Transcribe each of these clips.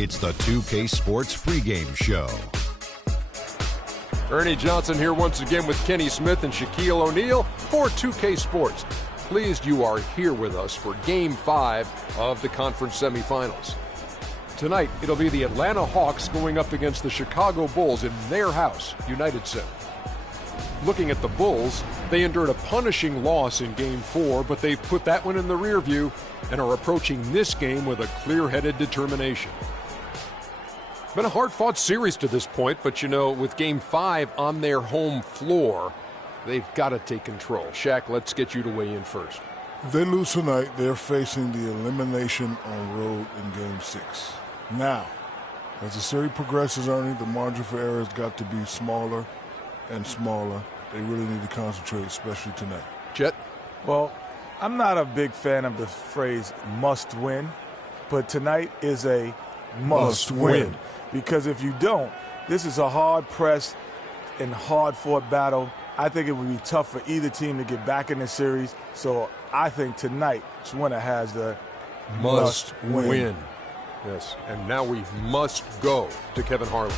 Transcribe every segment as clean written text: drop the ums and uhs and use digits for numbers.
It's the 2K Sports pregame show. Ernie Johnson here once again with Kenny Smith and Shaquille O'Neal for 2K Sports. Pleased you are here with us for Game 5 of the conference semifinals. Tonight, it'll be the Atlanta Hawks going up against the Chicago Bulls in their house, United Center. Looking at the Bulls, they endured a punishing loss in Game 4, but they've put that one in the rear view and are approaching this game with a clear-headed determination. Been a hard-fought series to this point, but you know, with Game 5 on their home floor, they've got to take control. Shaq, let's get you to weigh in first. If they lose tonight, they're facing the elimination on road in Game 6. Now, as the series progresses, Ernie, the margin for error has got to be smaller and smaller. They really need to concentrate, especially tonight. Chet? Well, I'm not a big fan of the phrase must win, but tonight is a must win. Because if you don't, this is a hard-pressed and hard-fought battle. I think it would be tough for either team to get back in the series. So I think tonight's winner has the must win. Yes, and now we must go to Kevin Harlan.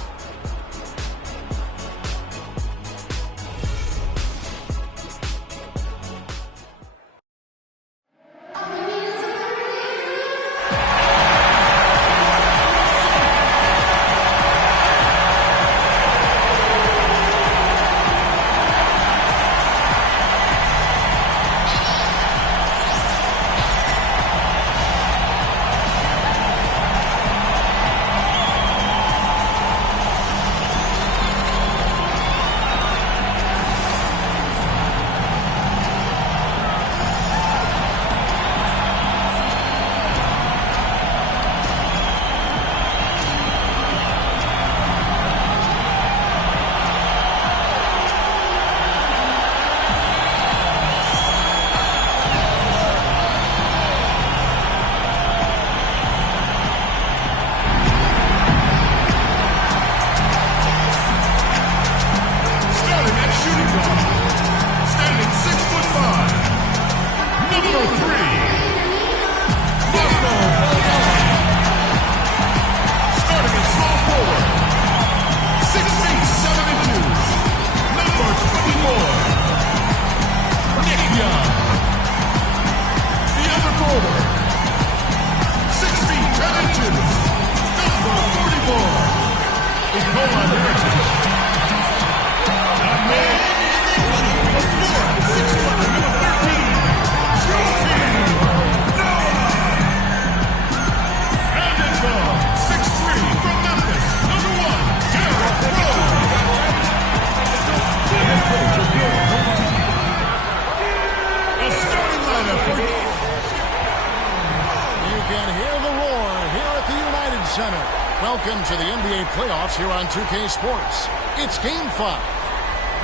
Welcome to the NBA playoffs here on 2K Sports. It's Game 5.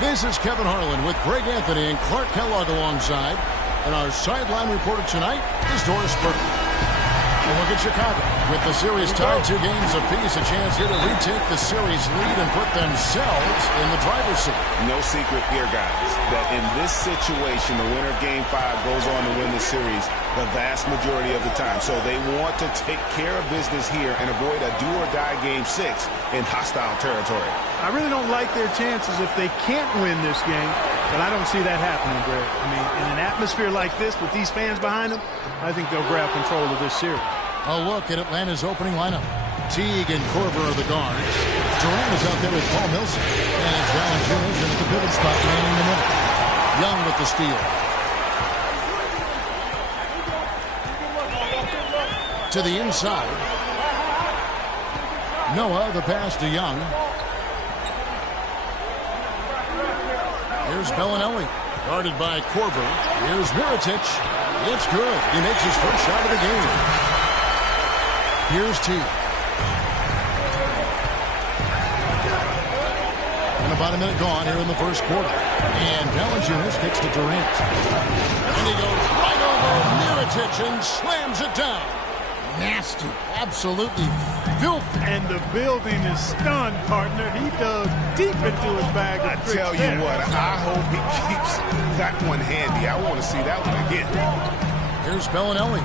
This is Kevin Harlan with Greg Anthony and Clark Kellogg alongside. And our sideline reporter tonight is Doris Burke. And look at Chicago. With the series tied 2 games apiece, a chance here to retake the series lead and put themselves in the driver's seat. No secret here, guys, that in this situation, the winner of Game 5 goes on to win the series the vast majority of the time. So they want to take care of business here and avoid a do-or-die Game 6 in hostile territory. I really don't like their chances if they can't win this game, but I don't see that happening, Greg. I mean, in an atmosphere like this with these fans behind them, I think they'll grab control of this series. A look at Atlanta's opening lineup. Teague and Korver are the guards. Durant is out there with Paul Millsap. And Valanciunas in at the pivot spot, manning the middle. Young with the steal. To the inside. Noah, the pass to Young. Here's Bellinelli, guarded by Korver. Here's Mirotic. It's good. He makes his first shot of the game. Here's T. And about a minute gone here in the first quarter. And Valanciunas kicks to Durant. And he goes right over Mirotic and slams it down. Nasty. Absolutely filthy. And the building is stunned, partner. He dug deep into his bag of tricks. I tell you what, I hope he keeps that one handy. I want to see that one again. Here's Bellinelli.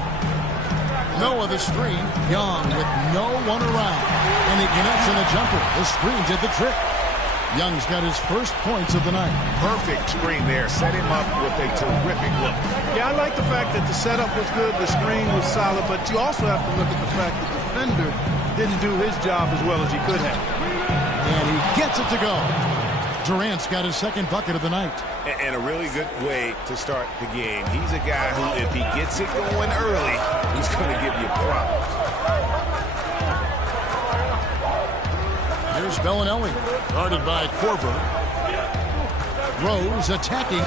Noah the screen. Young with no one around. And he connects in a jumper. The screen did the trick. Young's got his first points of the night. Perfect screen there. Set him up with a terrific look. Yeah, I like the fact that the setup was good, the screen was solid, but you also have to look at the fact that the defender didn't do his job as well as he could have. And he gets it to go. Durant's got his second bucket of the night. And a really good way to start the game. He's a guy who, if he gets it going early, he's going to give you problems. Here's Bellinelli, guarded by Korver. Rose attacking.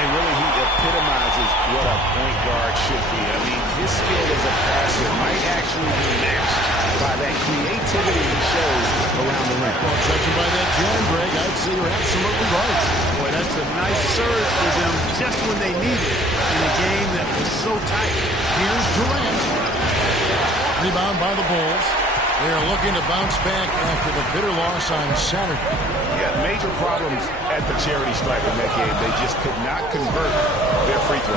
And really, he epitomizes what a point guard should be. I mean, his skill as a passer might actually be matched by that creativity he shows around the rim. Well, judging by that jam, Greg, I'd say you're absolutely right. Boy, that's a nice surge for them just when they need it in a game that was so tight. Here's Durant. Rebound by the Bulls. They're looking to bounce back after the bitter loss on Saturday. Yeah, major problems at the charity stripe in that game. They just could not convert their free throws.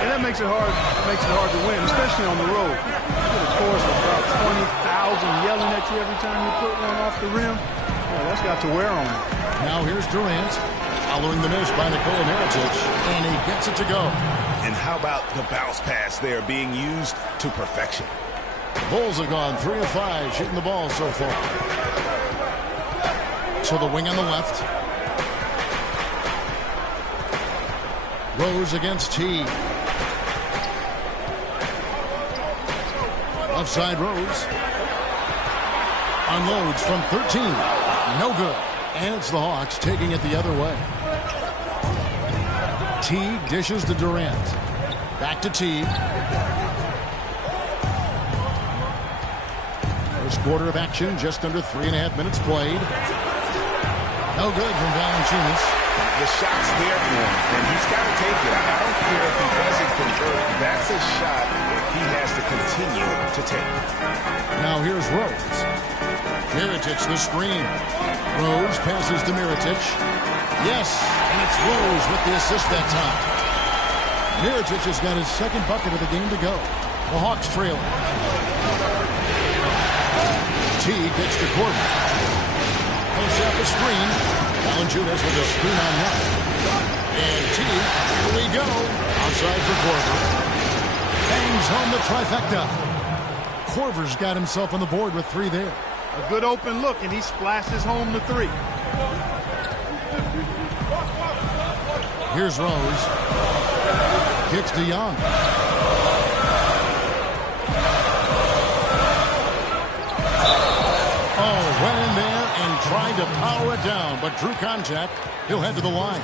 And that makes it hard. Makes it hard to win, especially on the road. You get a chorus of about 20,000 yelling at you every time you put one off the rim. Well, that's got to wear on you. Now here's Durant, following the miss by Nikola Mirotic, and he gets it to go. And how about the bounce pass there being used to perfection? Bulls have gone 3 of 5 shooting the ball so far. To the wing on the left. Rose against T. Left side Rose. Unloads from 13. No good. And it's the Hawks taking it the other way. T dishes to Durant. Back to T. First quarter of action, just under 3.5 minutes played. No good from Valanciunas. The shot's there for him, and he's got to take it. I don't care if he doesn't convert. That's a shot he has to continue to take. Now here's Rose. Mirotic the screen. Rose passes to Mirotic. Yes, and it's Rose with the assist that time. Mirotic has got his second bucket of the game to go. The Hawks trailing. T gets to Corbin. Post up a screen. Valanciunas with a screen on net. And T, here we go. Outside for Korver. Bangs home the trifecta. Korver's got himself on the board with 3 there. A good open look, and he splashes home the 3. Here's Rose. Kicks to Young. Went in there and tried to power it down, but drew contact. He'll head to the line.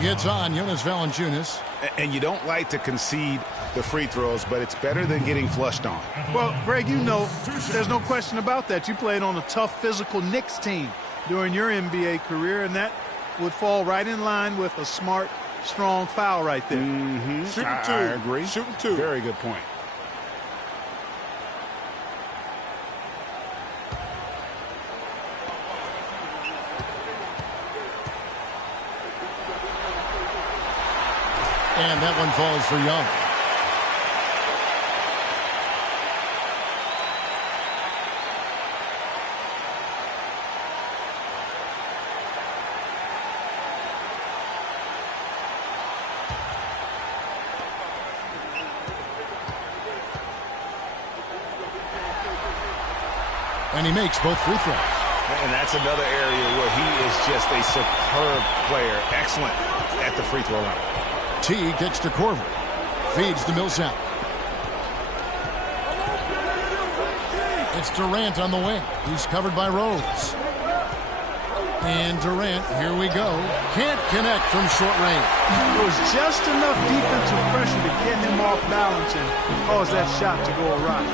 It's on Jonas Valanciunas. And you don't like to concede the free throws, but it's better than getting flushed on. Well, Greg, you know, there's no question about that. You played on a tough, physical Knicks team during your NBA career, and that would fall right in line with a smart, strong foul right there. Mm-hmm. Shooting 2. I agree. Shooting 2. Very good point. And that one falls for Young. And he makes both free throws. And that's another area where he is just a superb player. Excellent at the free throw line. T gets to Korver. Feeds to Millsap. It's Durant on the wing. He's covered by Rose. And Durant, here we go. Can't connect from short range. It was just enough defensive pressure to get him off balance and cause that shot to go awry.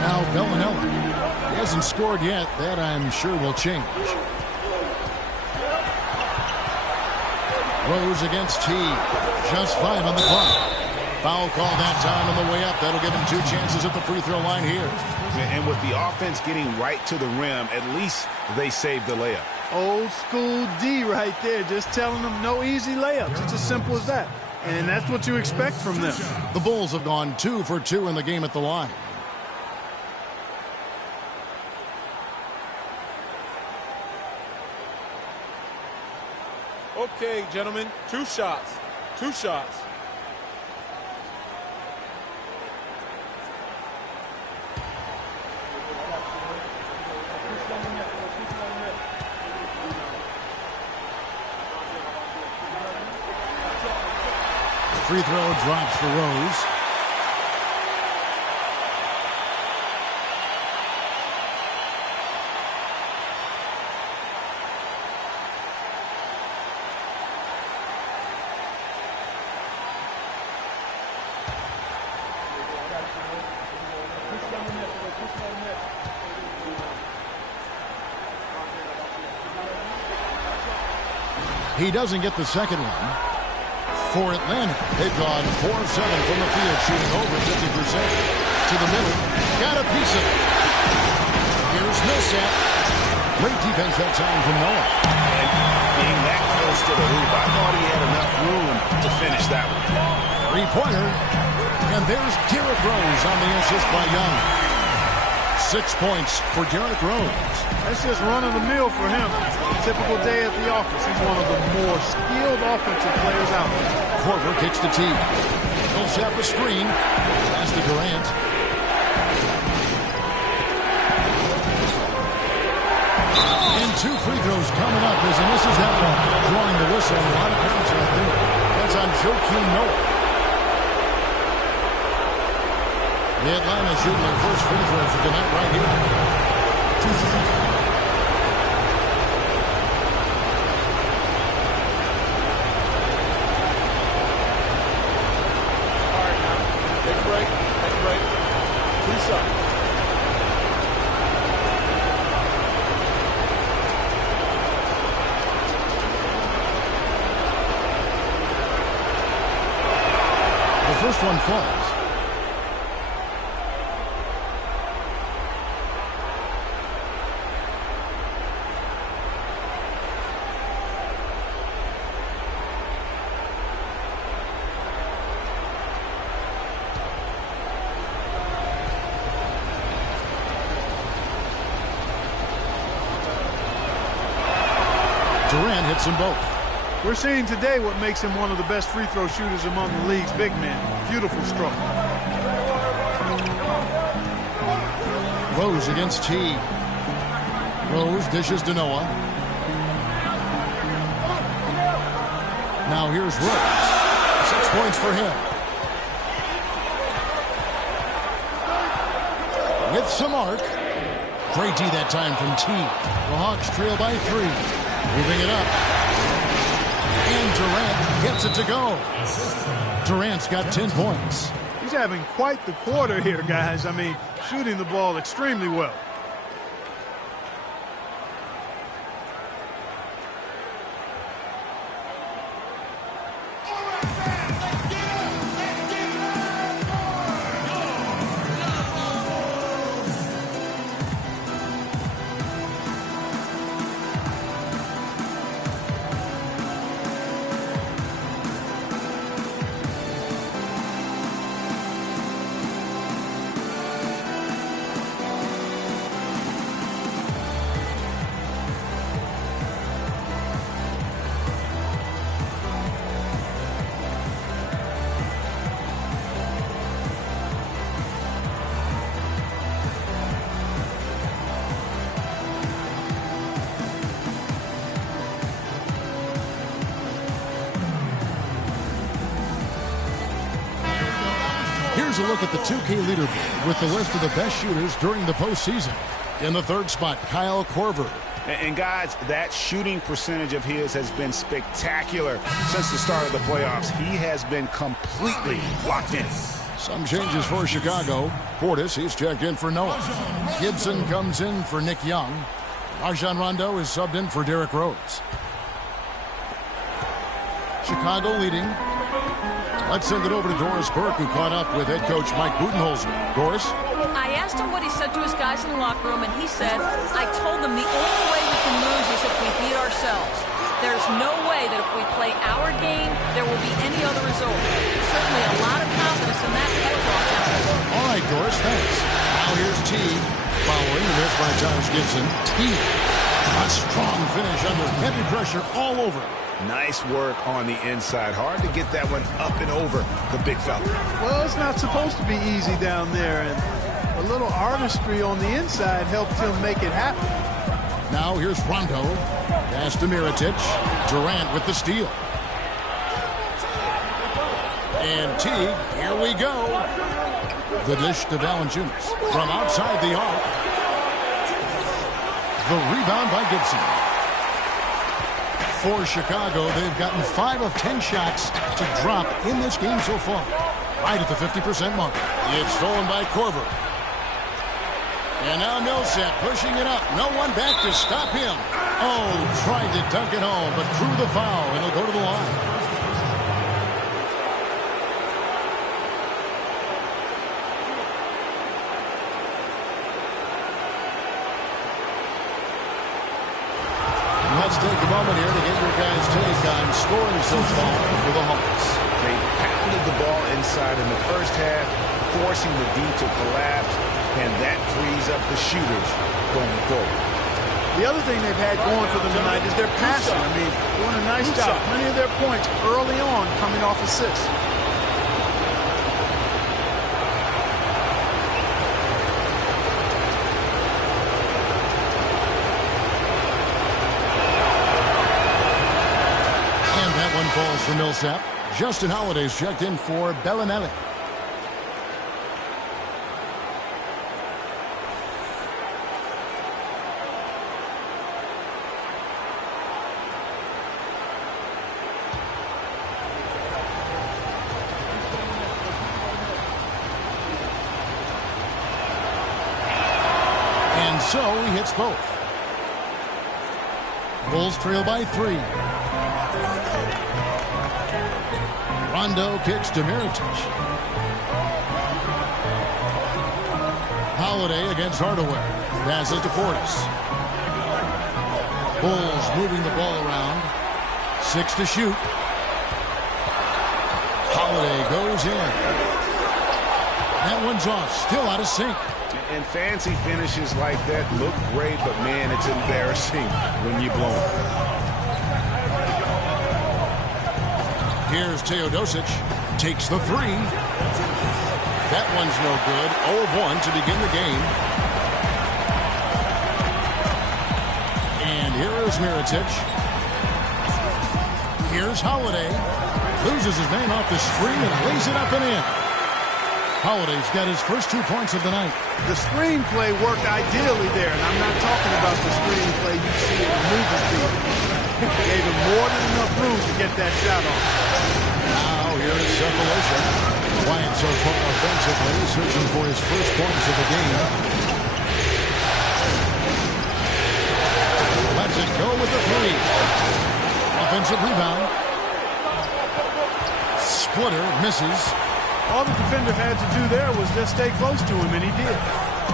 Now Bellinelli. He hasn't scored yet. That I'm sure will change. Rose against T. Just 5 on the clock. Foul call that time on the way up. That'll give him 2 chances at the free throw line here. And with the offense getting right to the rim, at least they saved the layup. Old school D right there, just telling them no easy layups. It's as simple as that. And that's what you expect from them. The Bulls have gone 2 for 2 in the game at the line. Okay, gentlemen, 2 shots. 2 shots. Free throw drops for Rose. He doesn't get the second one. For Atlanta, they've gone 4 of 7 from the field, shooting over 50%. To the middle, got a piece of it. Here's Millsap. Great defense that time from Noah. And being that close to the hoop, I thought he had enough room to finish that one. 3-pointer. And there's Derrick Rose on the assist by Young. 6 points for Derrick Rose. That's just run-of-the-mill for him. Typical day at the office. He's one of the more skilled offensive players out there. Korver kicks the tee. Millsap a screen. Pass to Durant. And 2 free throws coming up as he misses that one. Drawing the whistle. A lot of counts right there. That's on Joakim Noah. The Atlanta shooting their first free throws of the night right here. First one falls. Durant hits them both. We're seeing today what makes him one of the best free throw shooters among the league's big men. Beautiful stroke. Rose against T. Rose dishes to Noah. Now here's Rose. 6 points for him. With some arc. Great D that time from T. The Hawks trail by 3. Moving it up. And Durant gets it to go. Durant's got 10 points. He's having quite the quarter here, guys. I mean, shooting the ball extremely well. Here's a look at the 2K leaderboard with the list of the best shooters during the postseason. In the 3rd spot, Kyle Korver. And guys, that shooting percentage of his has been spectacular since the start of the playoffs. He has been completely locked in. Some changes for Chicago. Portis, he's checked in for Noah. Gibson comes in for Nick Young. Rajon Rondo is subbed in for Derrick Rose. Chicago leading. Let's send it over to Doris Burke, who caught up with head coach Mike Budenholzer. Doris? I asked him what he said to his guys in the locker room, and he said, I told them the only way we can lose is if we beat ourselves. There's no way that if we play our game, there will be any other result. Certainly a lot of confidence in that pep talk. All right, Doris, thanks. Now here's Teague, following the miss by Josh Gibson. Teague, a strong finish under heavy pressure all over. Nice work on the inside. Hard to get that one up and over the big fella. Well, it's not supposed to be easy down there, and a little artistry on the inside helped him make it happen. Now here's Rondo. Pass to Mirotic. Durant with the steal. And Teague, here we go. The dish to Valanciunas from outside the arc. The rebound by Gibson. For Chicago, they've gotten 5 of 10 shots to drop in this game so far. Right at the 50% mark. It's stolen by Korver. And now Millsap pushing it up. No one back to stop him. Oh, tried to dunk it home, but drew the foul, and he'll go to the line. Let's take a moment here to get your guys' take on scoring so far for the Hawks. They pounded the ball inside in the first half, forcing the D to collapse, and that frees up the shooters going forward. The other thing they've had going for them tonight is their passing. I mean, doing a nice job. Many of their points early on coming off assists. Falls for Millsap. Justin Holiday's checked in for Bellinelli. And so he hits both. Bulls trail by 3. Rondo kicks to Mirotic. Holiday against Hardaway. Passes to Portis. Bulls moving the ball around. 6 to shoot. Holiday goes in. That one's off. Still out of sync. And fancy finishes like that look great, but man, it's embarrassing when you blow them. Here's Teodosic. Takes the 3. That one's no good. 0-1 to begin the game. And here is Mirotic. Here's Holiday. Loses his man off the screen and lays it up and in. Holiday's got his first 2 points of the night. The screen play worked ideally there, and I'm not talking about the screen play you see in the movie theater. Gave him more than enough room to get that shot off. Now here is Cephalosha. Quiet so far offensively, searching for his first points of the game. Lets it go with the 3. Offensive rebound. Splitter misses. All the defender had to do there was just stay close to him, and he did.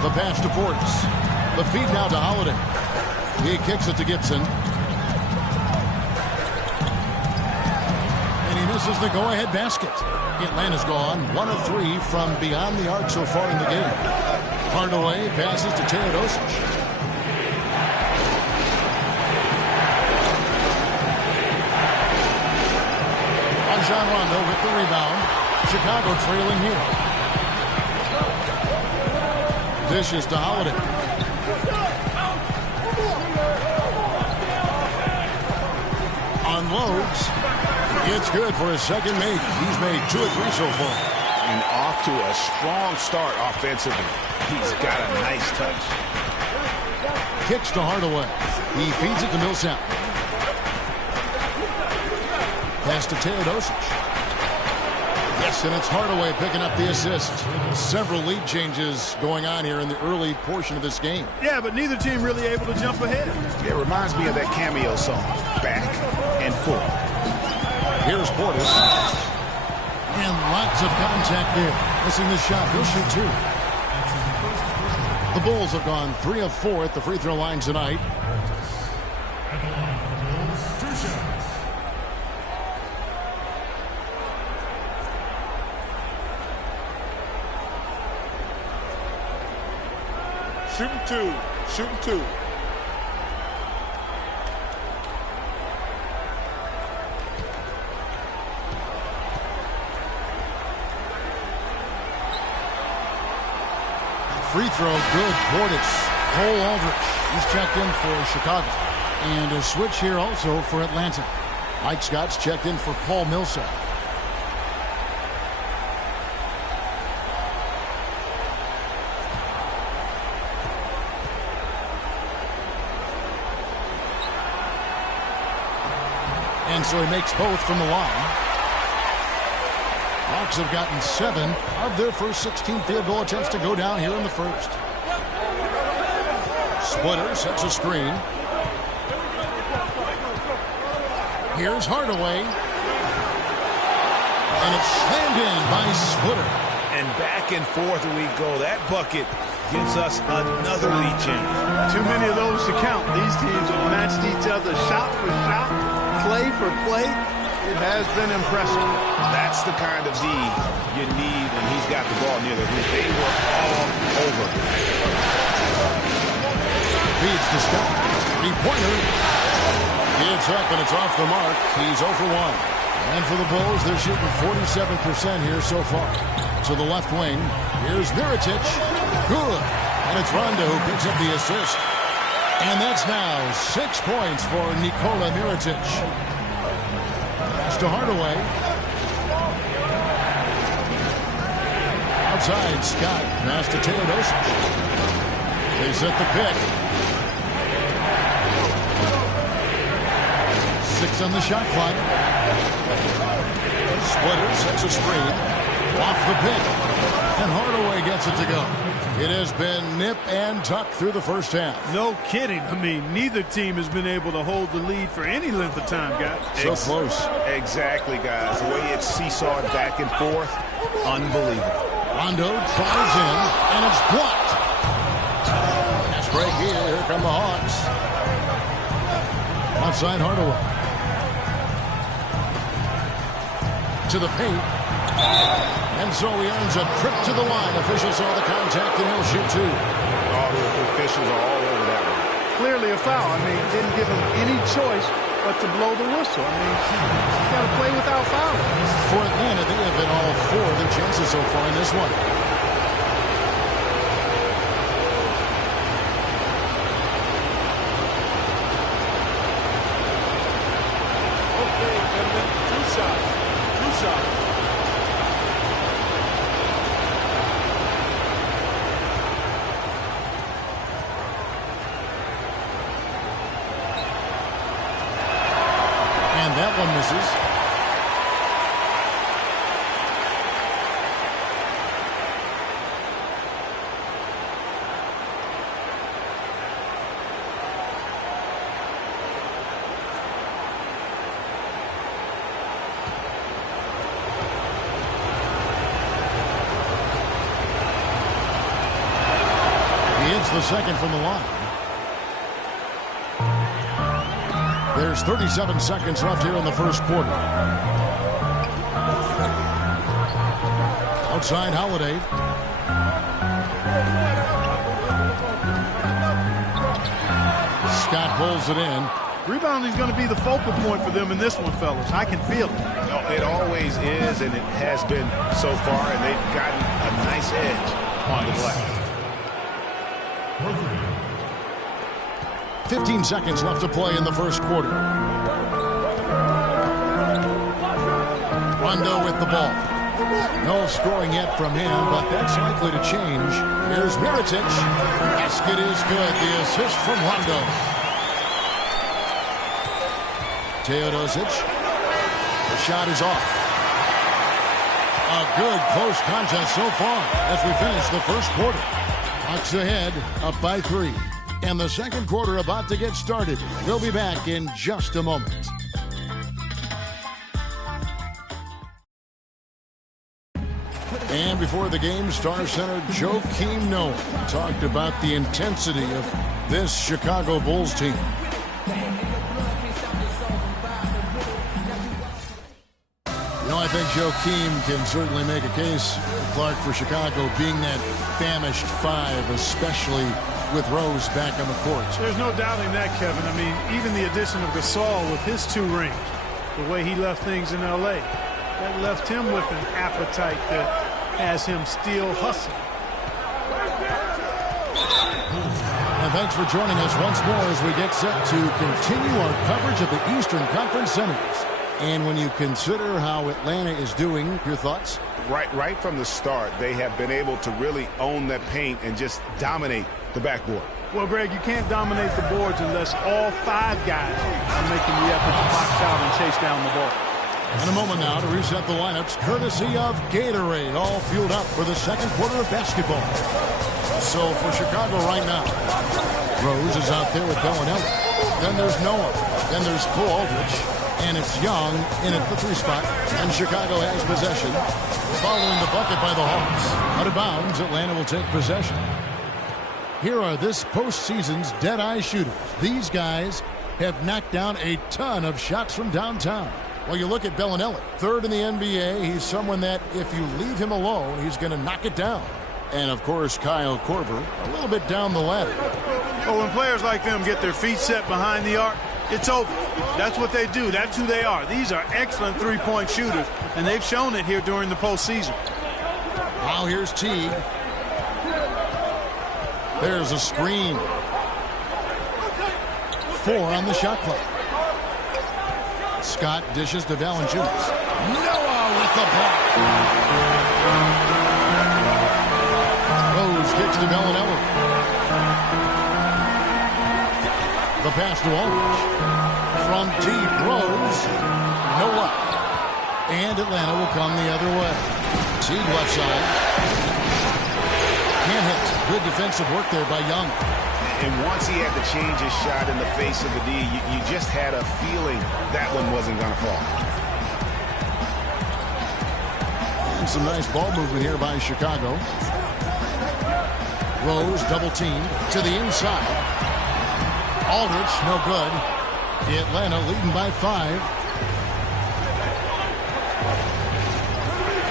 The pass to Portis. The feed now to Holiday. He kicks it to Gibson. This is the go-ahead basket. Atlanta's gone 1 of 3 from beyond the arc so far in the game. Hardaway passes to Teodosic. Rajon Rondo with the rebound. Chicago trailing here. Dishes to Holiday. Unloads. It's good for his second make. He's made 2 or 3 so far. And off to a strong start offensively. He's got a nice touch. Kicks to Hardaway. He feeds it to Millsap. Pass to Teodosic. Yes, and it's Hardaway picking up the assist. Several lead changes going on here in the early portion of this game. Yeah, but neither team really able to jump ahead. It reminds me of that Cameo song, Back and Forth. Here's Portis. And lots of contact there. Missing the shot. He'll shoot 2. The Bulls have gone 3 of 4 at the free throw line tonight. Shooting 2. Shooting 2. Free throw, good. Portis. Cole Aldrich. He's checked in for Chicago. And a switch here also for Atlanta. Mike Scott's checked in for Paul Millsap. And so he makes both from the line. Hawks have gotten 7 of their first 16 field goal attempts to go down here in the first. Splitter sets a screen. Here's Hardaway. And it's slammed in by Splitter. And back and forth we go. That bucket gives us another lead change. Too many of those to count. These teams have matched each other shot for shot, play for play. It has been impressive. That's the kind of D you need when he's got the ball near the hoop. They were all over. Feeds to Scott. 3-pointer. It's up and it's off the mark. He's 0 for 1. And for the Bulls, they're shooting 47% here so far. To the left wing. Here's Mirotic. Good. And it's Rondo who picks up the assist. And that's now 6 points for Nikola Mirotic. Pass to Hardaway. Outside, Scott. Pass to Teodosic. They set the pick. 6 on the shot clock. Splitter sets a screen. Off the pick. And Hardaway gets it to go. It has been nip and tuck through the first half. No kidding. I mean, neither team has been able to hold the lead for any length of time, guys. So close. Exactly, guys. The way it's seesawed back and forth, unbelievable. Rondo drives in, and it's blocked. Fast break here. Here come the Hawks. Outside Hardaway. To the paint. And so he earns a trip to the line. Officials saw the contact, and he'll shoot 2. All the officials are all over that one. Clearly a foul. I mean, didn't give him any choice but to blow the whistle. I mean, you got to play without fouling. For Atlanta, they have been all 4 of their chances so far in this one. Okay, gentlemen. 2 shots. 2 shots. And that one misses. He hits the second from the line. There's 37 seconds left here in the first quarter. Outside Holiday. Scott pulls it in. Rebounding is going to be the focal point for them in this one, fellas. I can feel it. No, it always is, and it has been so far, and they've gotten a nice edge on the glass. 15 seconds left to play in the first quarter. Rondo with the ball. No scoring yet from him, but that's likely to change. Here's Mirotic. Basket is good. The assist from Rondo. Teodosic. The shot is off. A good close contest so far as we finish the first quarter. Hawks ahead, up by 3. And the second quarter about to get started. We'll be back in just a moment. before the game, Star Center Joakim Noah talked about the intensity of this Chicago Bulls team. I think Joakim can certainly make a case, Clark, for Chicago being that famished five, especially with Rose back on the court. There's no doubting that, Kevin. I mean, even the addition of Gasol with his 2 rings, the way he left things in L.A., that left him with an appetite that has him still hustling. And thanks for joining us once more as we get set to continue our coverage of the Eastern Conference Semis. And when you consider how Atlanta is doing, your thoughts? Right from the start, they have been able to really own that paint and just dominate the backboard. Well, Greg, you can't dominate the boards unless all 5 guys are making the effort to box out and chase down the ball. In a moment now to reset the lineups, courtesy of Gatorade, all fueled up for the second quarter of basketball. So for Chicago right now, Rose is out there with Bellinelli. Then there's Noah. Then there's Cole Aldrich. And it's Young in at the 3 spot. And Chicago has possession. Following the bucket by the Hawks. Out of bounds, Atlanta will take possession. Here are this postseason's dead-eye shooters. These guys have knocked down a ton of shots from downtown. Well, you look at Bellinelli, 3rd in the NBA. He's someone that if you leave him alone, he's going to knock it down. And, of course, Kyle Korver, a little bit down the ladder. Well, when players like them get their feet set behind the arc, it's over. That's what they do. That's who they are. These are excellent 3-point shooters, and they've shown it here during the postseason. Now here's Teague. There's a screen. 4 on the shot clock. Scott dishes to Valanciunas. Noah with the block. Rose kicks to Bellinelli. The pass to Aldridge. From deep, Rose. No luck. And Atlanta will come the other way. Teague left side. Can't hit. Good defensive work there by Young. And once he had to change his shot in the face of the D, you just had a feeling that one wasn't going to fall. And some nice ball movement here by Chicago. Rose double teamed to the inside. Aldridge, no good. Atlanta leading by 5.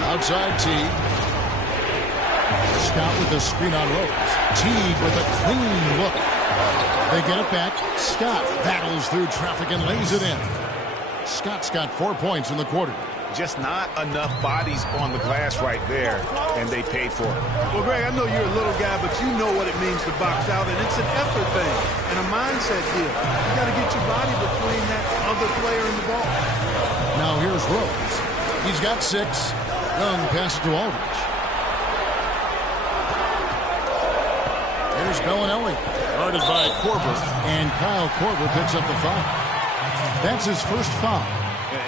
Outside Teague. Scott with a screen on Rose. Teague with a clean look. They get it back. Scott battles through traffic and lays it in. Scott's got 4 points in the quarter. Just not enough bodies on the glass right there, and they paid for it. Well, Greg, I know you're a little guy, but you know what it means to box out, and it's an effort thing and a mindset deal. You got to get your body between that other player and the ball. Now here's Rose. He's got 6. Young passes to Aldridge. Here's Bellinelli, guarded by Korver, and Kyle Korver picks up the foul. That's his first foul.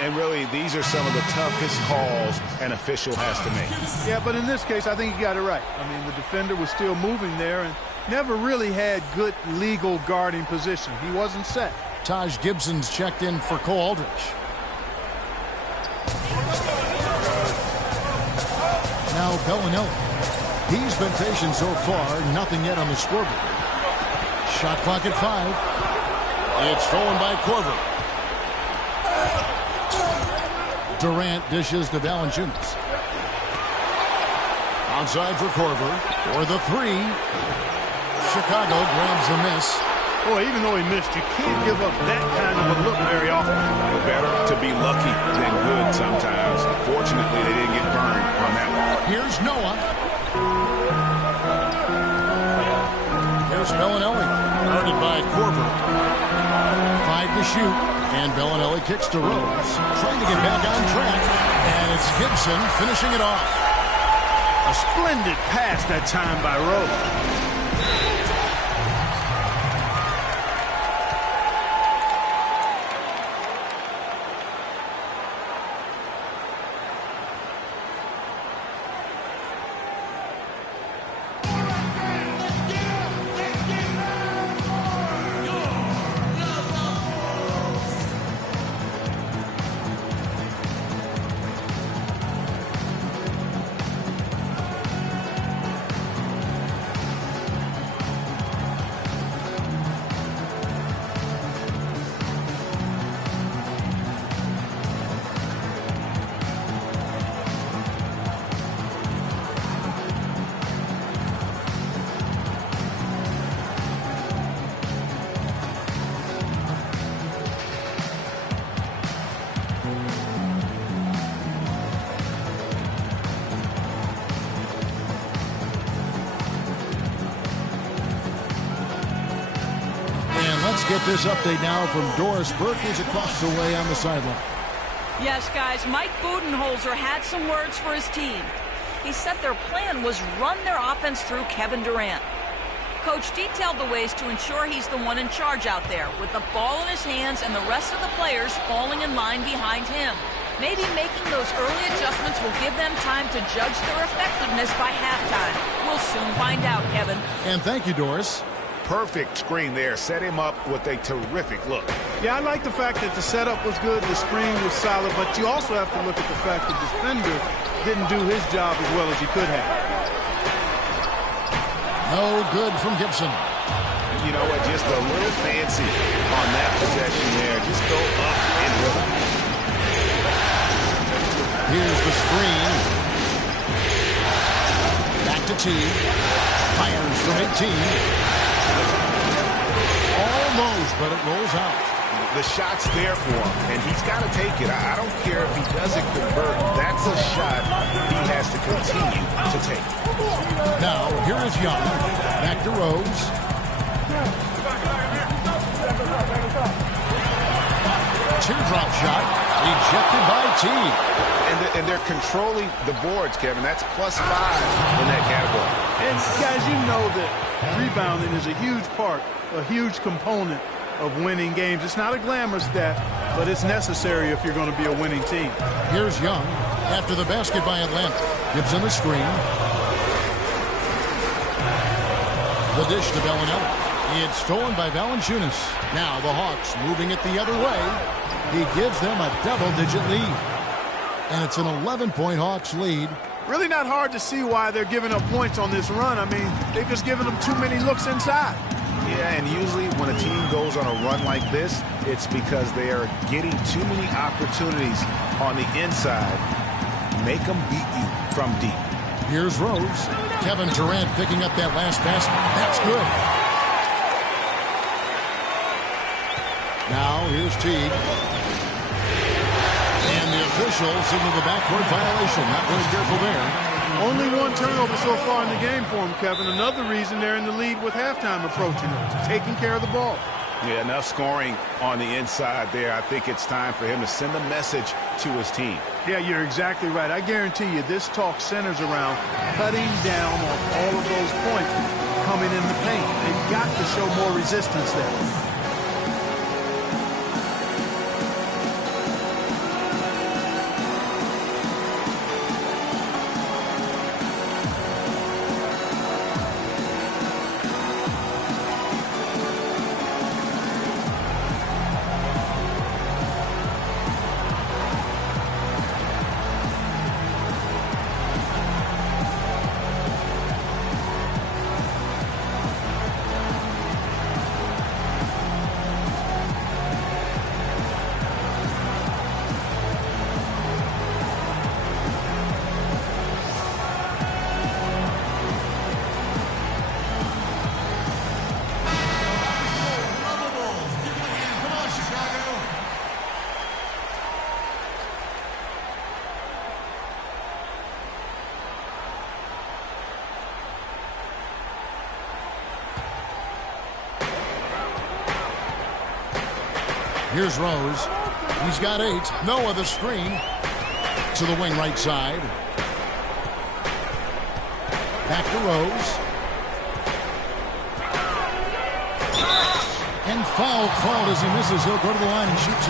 And really, these are some of the toughest calls an official has to make. Yeah, but in this case, I think he got it right. I mean, the defender was still moving there and never really had good legal guarding position. He wasn't set. Taj Gibson's checked in for Cole Aldrich. Now Bellinelli. He's been patient so far. Nothing yet on the scoreboard. Shot clock at 5. It's stolen by Korver. Durant dishes to Valanciunas. Outside for Korver. For the 3. Chicago grabs the miss. Boy, even though he missed, you can't give up that kind of a look very often. Better to be lucky than good sometimes. Fortunately, they didn't get burned on that one. Here's Noah. Here's Bellinelli. Guarded by Korver. 5 to shoot. And Bellinelli kicks to Rose. Trying to get back on track. And it's Gibson finishing it off. A splendid pass that time by Rose. get this update now from Doris Burke, who's across the way on the sideline. Yes, guys, Mike Budenholzer had some words for his team. He said their plan was run their offense through Kevin Durant. Coach detailed the ways to ensure he's the one in charge out there, with the ball in his hands and the rest of the players falling in line behind him. Maybe making those early adjustments will give them time to judge their effectiveness by halftime. We'll soon find out, Kevin. And thank you, Doris. Perfect screen there. Set him up with a terrific look. Yeah, I like the fact that the setup was good, the screen was solid, but you also have to look at the fact that the defender didn't do his job as well as he could have. No good from Gibson. You know what? Just a little fancy on that possession there. Just go up and rhythm. Here's the screen. Back to T. Fires from 18. Almost, but it rolls out. The shot's there for him, and he's got to take it. I don't care if he doesn't convert. That's a shot he has to continue to take. Now, here is Young. Back to Rose. Teardrop shot. Ejected by T. And they're controlling the boards, Kevin. That's +5 in that category. And, guys, you know that rebounding is a huge part, a huge component of winning games. It's not a glamour stat, but it's necessary if you're going to be a winning team. Here's Young after the basket by Atlanta. Gibson the screen. The dish to Bellinelli. It's stolen by Valanciunas. Now the Hawks moving it the other way. He gives them a double-digit lead. And it's an 11-point Hawks lead. Really not hard to see why they're giving up points on this run. I mean, they've just given them too many looks inside. Yeah, and usually when a team goes on a run like this, it's because they are getting too many opportunities on the inside. Make them beat you from deep. Here's Rose. Kevin Durant picking up that last pass. That's good. Now here's Teague. And the official signaled the backcourt violation. Not very careful there. Only one turnover so far in the game for him, Kevin. Another reason they're in the lead with halftime approaching it, taking care of the ball. Yeah, enough scoring on the inside there. I think it's time for him to send a message to his team. Yeah, you're exactly right. I guarantee you this talk centers around cutting down on all of those points coming in the paint. They've got to show more resistance there. Here's Rose. He's got 8. Noah the screen. To the wing right side. Back to Rose. And foul called as he misses. He'll go to the line and shoot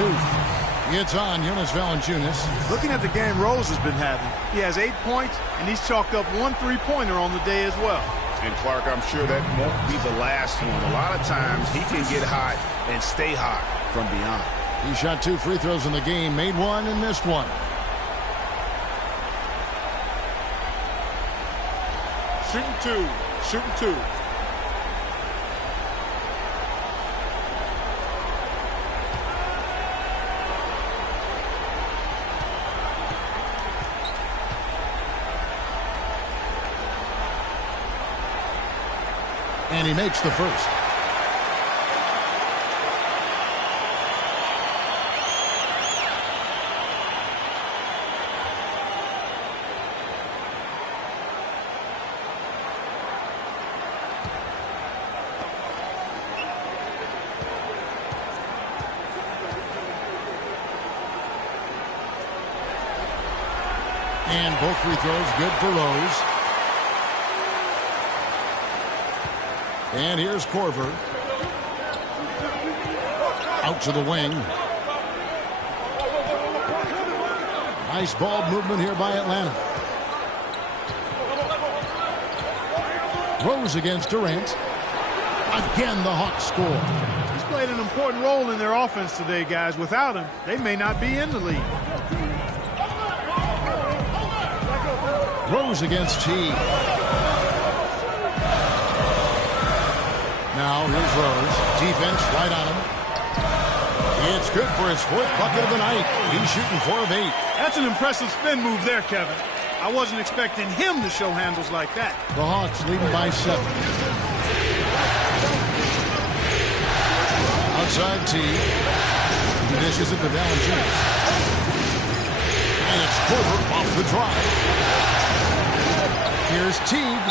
2. It's on Jonas Valanciunas. Looking at the game Rose has been having, he has 8 points, and he's chalked up 1 3-pointer on the day as well. And Clark, I'm sure that won't be the last one. A lot of times he can get hot and stay hot from beyond. He shot 2 free throws in the game, made 1 and missed 1. Shooting 2. Shooting 2. And he makes the first. And both free throws good for Rose. And here's Korver. Out to the wing. Nice ball movement here by Atlanta. Rose against Durant. Again, the Hawks score. He's played an important role in their offense today, guys. Without him, they may not be in the league. Rose against Teague. Now here's Rose. Defense right on him. It's good for his fourth bucket of the night. He's shooting 4 of 8. That's an impressive spin move there, Kevin. I wasn't expecting him to show handles like that. The Hawks leading by 7. Outside Teague. He dishes it to Valanciunas. And it's Korver off the drive. Here's Teague.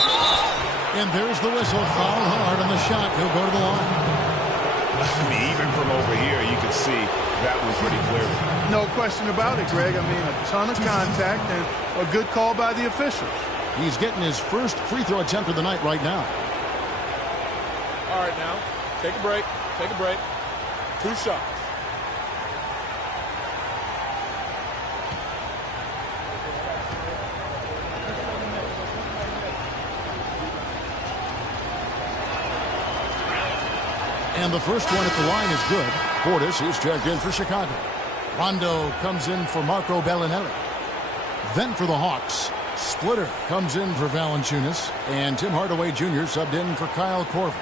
And there's the whistle. Foul hard on the shot. He'll go to the line. I mean, even from over here, you can see that was pretty clear. No question about it, Greg. I mean, a ton of contact and a good call by the officials. He's getting his first free throw attempt of the night right now. All right, now, take a break. Take a break. 2 shots. And the first one at the line is good. Portis is checked in for Chicago. Rondo comes in for Marco Bellinelli. Then for the Hawks, Splitter comes in for Valanciunas. And Tim Hardaway Jr. subbed in for Kyle Korver.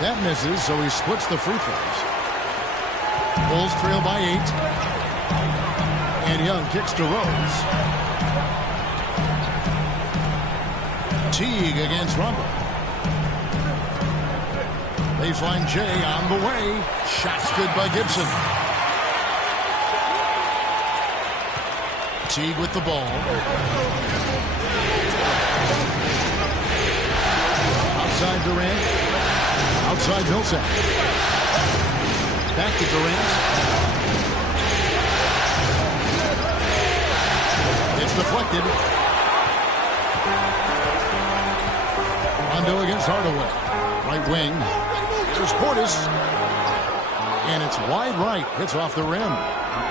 That misses, so he splits the free throws. Bulls trail by 8. And Young kicks to Rose. Teague against Rondo. Baseline J on the way. Shots good by Gibson. Teague with the ball. Outside Durant. Outside Millsap. Back to Durant. It's deflected. Rondo against Hardaway. Right wing. Here's Portis. And it's wide right. Hits off the rim.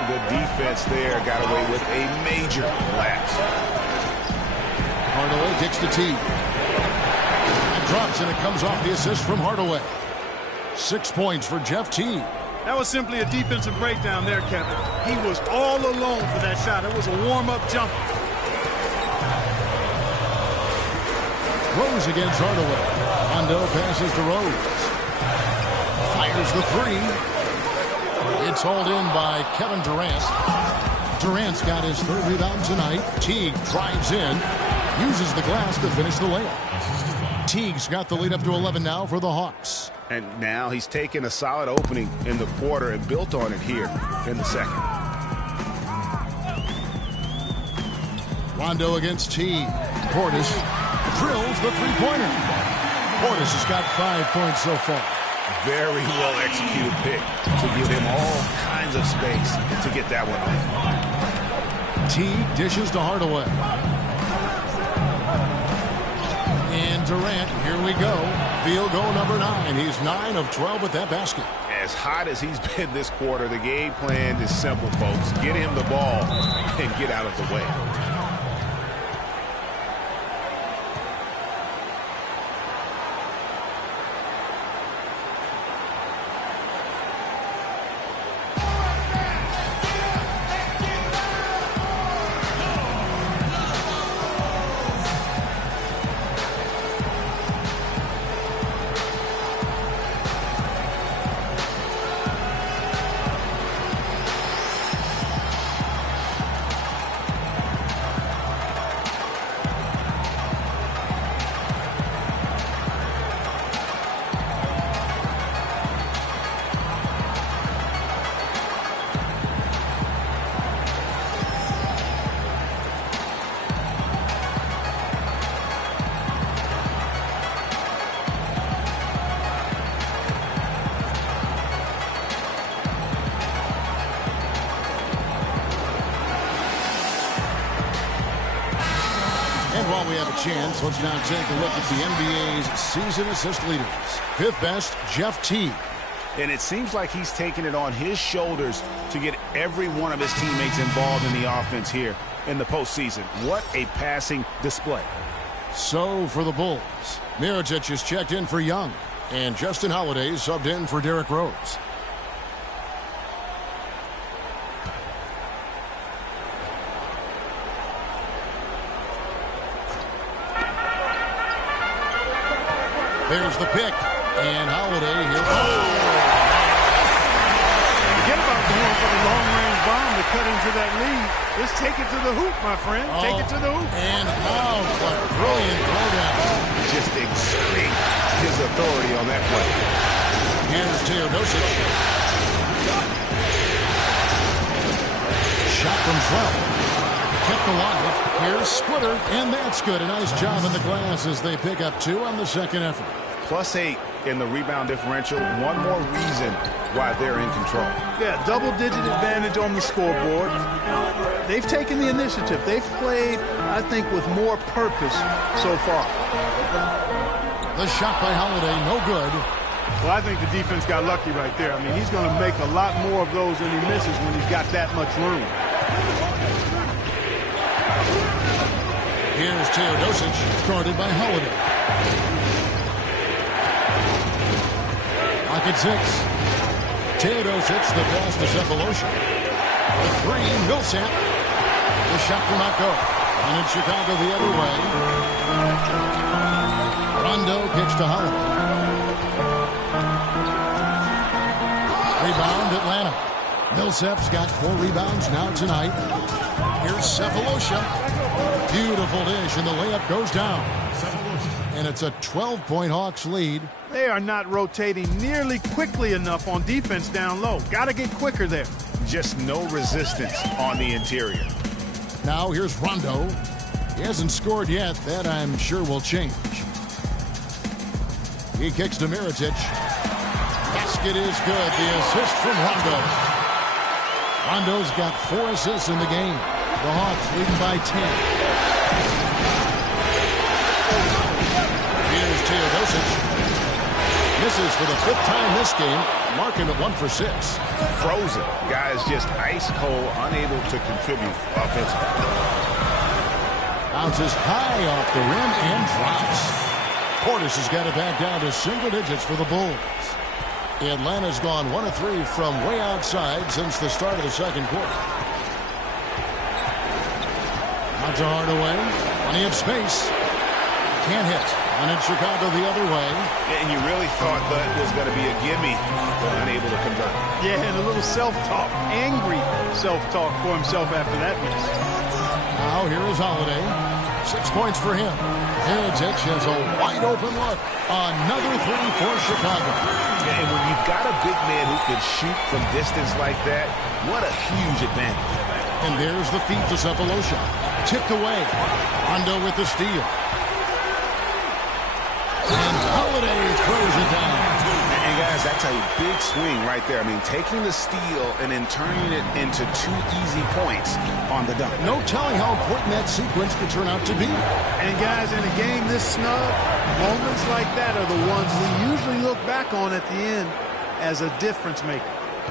The defense there got away with a major lapse. Hardaway kicks to Teague. And drops, and it comes off the assist from Hardaway. 6 points for Jeff Teague. That was simply a defensive breakdown there, Kevin. He was all alone for that shot. It was a warm-up jumper. Rose against Hardaway. Rondo passes to Rose. Fires the 3. It's hauled in by Kevin Durant. Durant's got his 3rd rebound tonight. Teague drives in. Uses the glass to finish the layup. Teague's got the lead up to 11 now for the Hawks. And now he's taken a solid opening in the quarter and built on it here in the second. Rondo against Teague. Portis drills the 3-pointer. Portis has got 5 points so far. Very well executed pick to give him all kinds of space to get that one off. Teague dishes to Hardaway. And Durant, here we go. Field goal number 9. He's 9 of 12 with that basket. As hot as he's been this quarter, the game plan is simple, folks. Get him the ball and get out of the way. while we have a chance, let's now take a look at the NBA's season assist leaders. Fifth best, Jeff Teague. And it seems like he's taking it on his shoulders to get every one of his teammates involved in the offense here in the postseason. What a passing display. So for the Bulls, Mirotic is checked in for Young, and Justin Holiday subbed in for Derrick Rose. There's the pick, and Holiday here. Forget about going for the long-range bomb to cut into that lead. Just take it to the hoop, my friend. Take it to the hoop. And now, what a brilliant throwdown. Just exerting his authority on that play. Here's Teodosic. Shot from 12. Kept alive. Here's Splitter, and that's good. A nice job in the glass as they pick up 2 on the second effort. +8 in the rebound differential. One more reason why they're in control. Yeah, double-digit advantage on the scoreboard. They've taken the initiative. They've played, I think, with more purpose so far. The shot by Holiday, no good. Well, I think the defense got lucky right there. I mean, he's going to make a lot more of those than he misses when he's got that much room. Here's Teodosic, guarded by Holiday. Lock at 6. Teodosic, the pass to Cephalosha. The 3, Millsap. The shot will not go. And in Chicago the other way. Rondo kicks to Holiday. Rebound, Atlanta. Millsap's got 4 rebounds now tonight. Here's Cephalosha. Beautiful dish, and the layup goes down. And it's a 12-point Hawks lead. They are not rotating nearly quickly enough on defense down low. Got to get quicker there. Just no resistance on the interior. Now here's Rondo. He hasn't scored yet. That, I'm sure, will change. He kicks to Mirotic. Basket is good. The assist from Rondo. Rondo's got 4 assists in the game. The Hawks leading by 10. Here's Teodosic. Misses for the 5th time this game, marking it 1 for 6. Frozen. Guys just ice cold, unable to contribute offensively. Bounces high off the rim and drops. Portis has got it back down to single digits for the Bulls. Atlanta's gone 1 of 3 from way outside since the start of the second quarter. Out to Hardaway. Plenty of space. Can't hit. And in Chicago the other way. And you really thought that was going to be a gimme, but unable to convert. Yeah, and a little self-talk. Angry self-talk for himself after that miss. Now here is Holiday. 6 points for him. Mirotic has a wide-open look. Another 3 for Chicago. And when you've got a big man who can shoot from distance like that, what a huge advantage. And there's the feed to Cephalosha. Tipped away. Rondo with the steal. And Holiday throws it down. And guys, that's a big swing right there. I mean, taking the steal and then turning it into 2 easy points on the dunk. No telling how important that sequence could turn out to be. And guys, in a game this snug, moments like that are the ones we usually look back on at the end as a difference maker.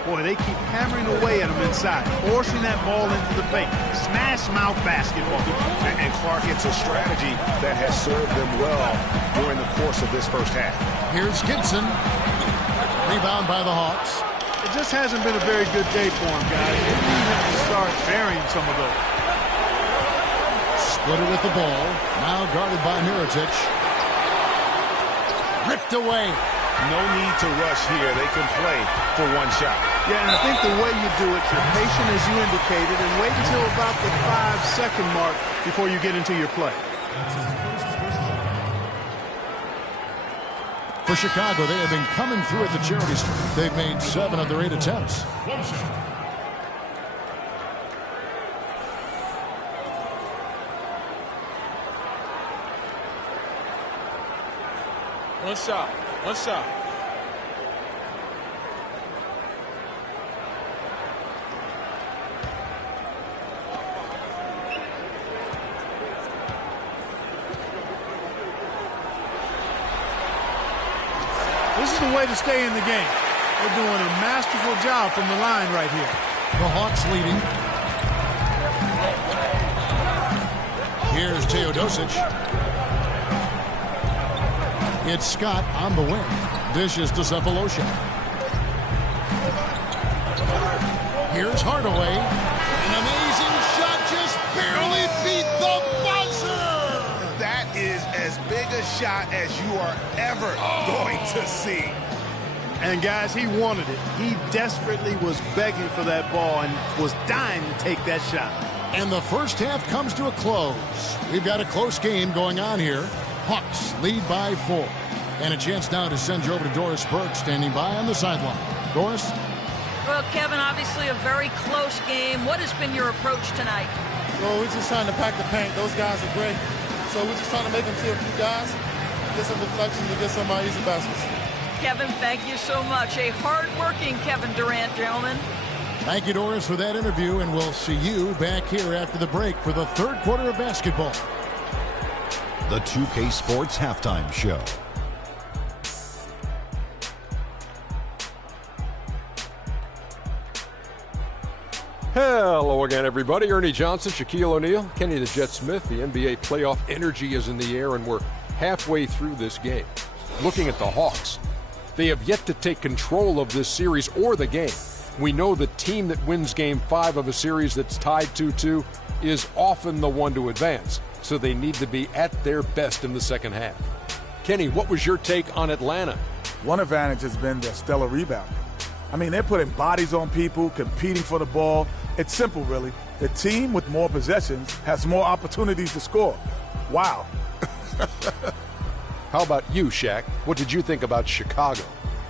Boy, they keep hammering away at them inside, forcing that ball into the paint. Smash mouth basketball. And Clark, it's a strategy that has served them well during the course of this first half. Here's Gibson. Rebound by the Hawks. It just hasn't been a very good day for him, guys. They need him to start burying some of those. Splitter with the ball. Now guarded by Mirotic. Ripped away. No need to rush here. They can play for 1 shot. Yeah, and I think the way you do it, you're patient as you indicated, and wait until about the 5-second mark before you get into your play. For Chicago, they have been coming through at the charity stripe. They've made 7 of their 8 attempts. One shot. One shot. the way to stay in the game. They're doing a masterful job from the line right here. The Hawks leading. Here's Teodosic. It's Scott on the wing. Dishes to Sefolosha. Here's Hardaway. An amazing shot, just barely beat the buzzer. That is as big a shot as you are ever going to see. And guys, he wanted it. He desperately was begging for that ball and was dying to take that shot. And the first half comes to a close. We've got a close game going on here. Hawks lead by 4. And a chance now to send you over to Doris Burke standing by on the sideline. Doris? Well, Kevin, obviously a very close game. What has been your approach tonight? Well, we're just trying to pack the paint. Those guys are great. So we're just trying to make them see a few guys, get some deflections, and get some easy baskets. Kevin, thank you so much. A hard-working Kevin Durant, gentlemen. Thank you, Doris, for that interview, and we'll see you back here after the break for the third quarter of basketball. The 2K Sports Halftime Show. Hello again, everybody. Ernie Johnson, Shaquille O'Neal, Kenny the Jet Smith. The NBA playoff energy is in the air, and we're halfway through this game. Looking at the Hawks, they have yet to take control of this series or the game. We know the team that wins Game 5 of a series that's tied 2-2 is often the one to advance, so they need to be at their best in the second half. Kenny, what was your take on Atlanta? One advantage has been their stellar rebounding. I mean, they're putting bodies on people, competing for the ball. It's simple, really. The team with more possessions has more opportunities to score. Wow. How about you, Shaq? What did you think about Chicago?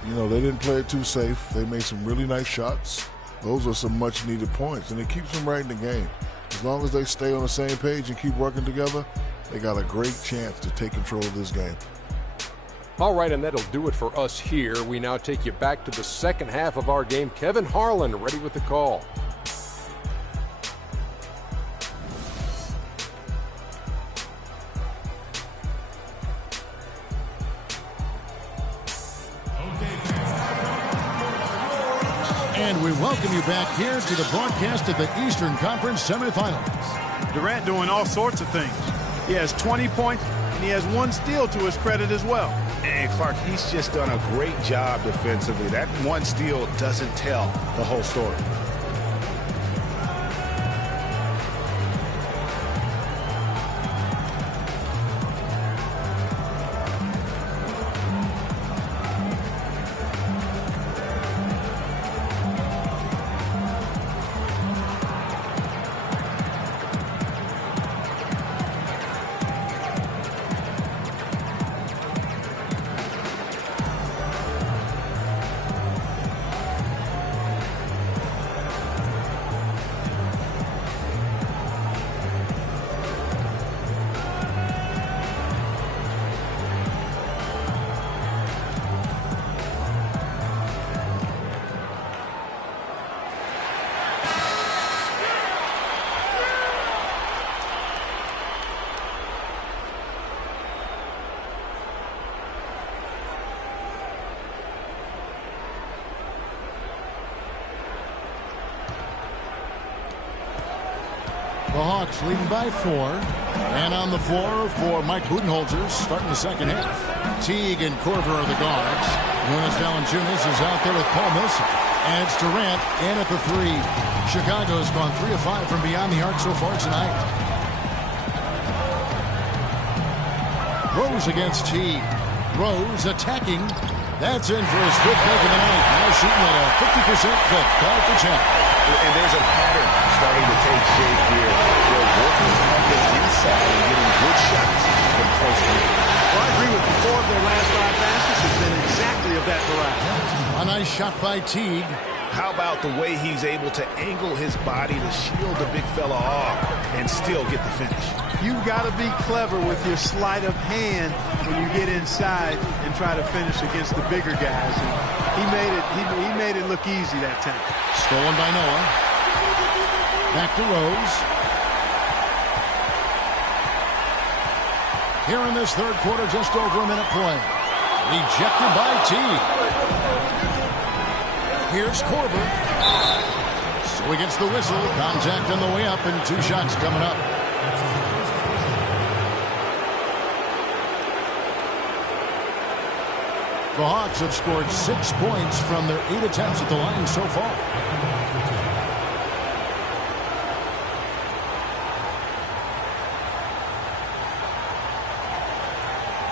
You know, they didn't play it too safe. They made some really nice shots. Those are some much-needed points, and it keeps them right in the game. As long as they stay on the same page and keep working together, they got a great chance to take control of this game. All right, and that'll do it for us here. We now take you back to the second half of our game. Kevin Harlan ready with the call. And we welcome you back here to the broadcast of the Eastern Conference semifinals. Durant doing all sorts of things. He has 20 points, and he has 1 steal to his credit as well. And Clark, he's just done a great job defensively. That 1 steal doesn't tell the whole story. The Hawks leading by 4. And on the floor for Mike Budenholzer starting the second half. Teague and Korver are the guards. Jonas Valanciunas is out there with Paul Millsap. And it's Durant in at the 3. Chicago's gone 3 of 5 from beyond the arc so far tonight. Rose against Teague. Rose attacking. That's in for his 5th make of the night. Now shooting at a 50% clip. Call for check. And there's a pattern starting to take shape here. They're working on the inside and getting good shots from close range. Well, I agree with you. 4 of their last 5 baskets have been exactly of that variety. A nice shot by Teague. How about the way he's able to angle his body to shield the big fella off and still get the finish? You've got to be clever with your sleight of hand when you get inside and try to finish against the bigger guys. And he made it look easy that time. Stolen by Noah. Back to Rose. Here in this third quarter, just over a minute play. Rejected by Teague. Here's Korver. So he gets the whistle. Contact on the way up and 2 shots coming up. The Hawks have scored 6 points from their 8 attempts at the line so far.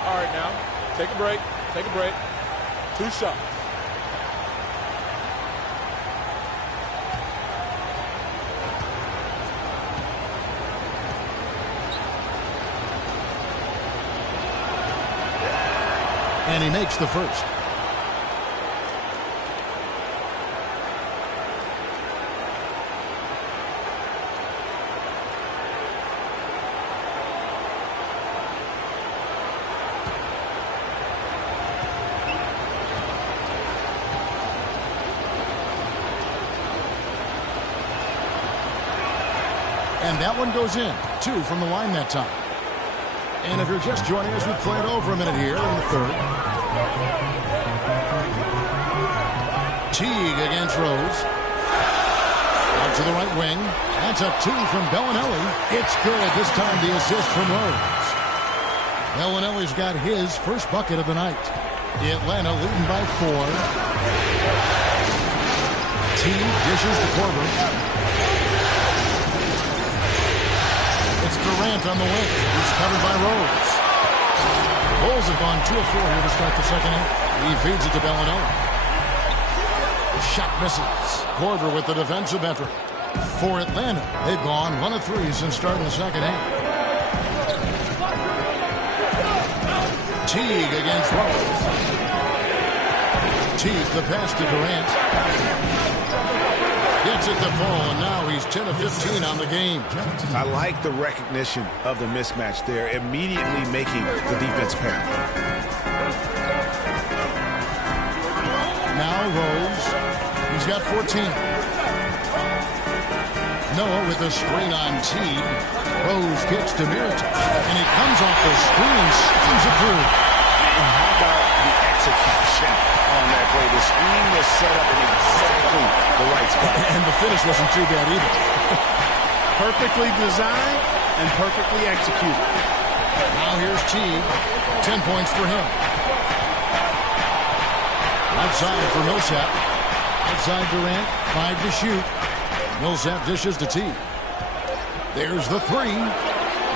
All right, now, take a break. Take a break. 2 shots. And he makes the first. And that one goes in. 2 from the line that time. And if you're just joining us, we played over a minute here in the third. Teague against Rose. Out to the right wing. That's a 2 from Bellinelli. It's good. This time the assist from Rose. Bellinelli's got his first bucket of the night. Atlanta leading by 4. Teague dishes to Korver. It's Durant on the wing. He's covered by Rose. Bulls have gone 2 of 4 here to start the second half. He feeds it to Bellinelli. Shot misses. Korver with the defensive effort. For Atlanta, they've gone 1 of 3 since starting the second half. Teague against Rose. Teague the pass to Durant. Gets it to fall, and now he's 10 of 15 on the game. I like the recognition of the mismatch there, immediately making the defense pay. Now Rose. He's got 14. Noah with the screen on Teague. Rose kicks to Mirotic, and he comes off the screen and slams it through. And how about the execution on that play? The screen was set up in exactly the right spot. And the finish wasn't too bad either. Perfectly designed and perfectly executed. Now here's Teague. 10 points for him. Outside for Millsap. Outside Durant. 5 to shoot. Millsap dishes to Teague. There's the 3.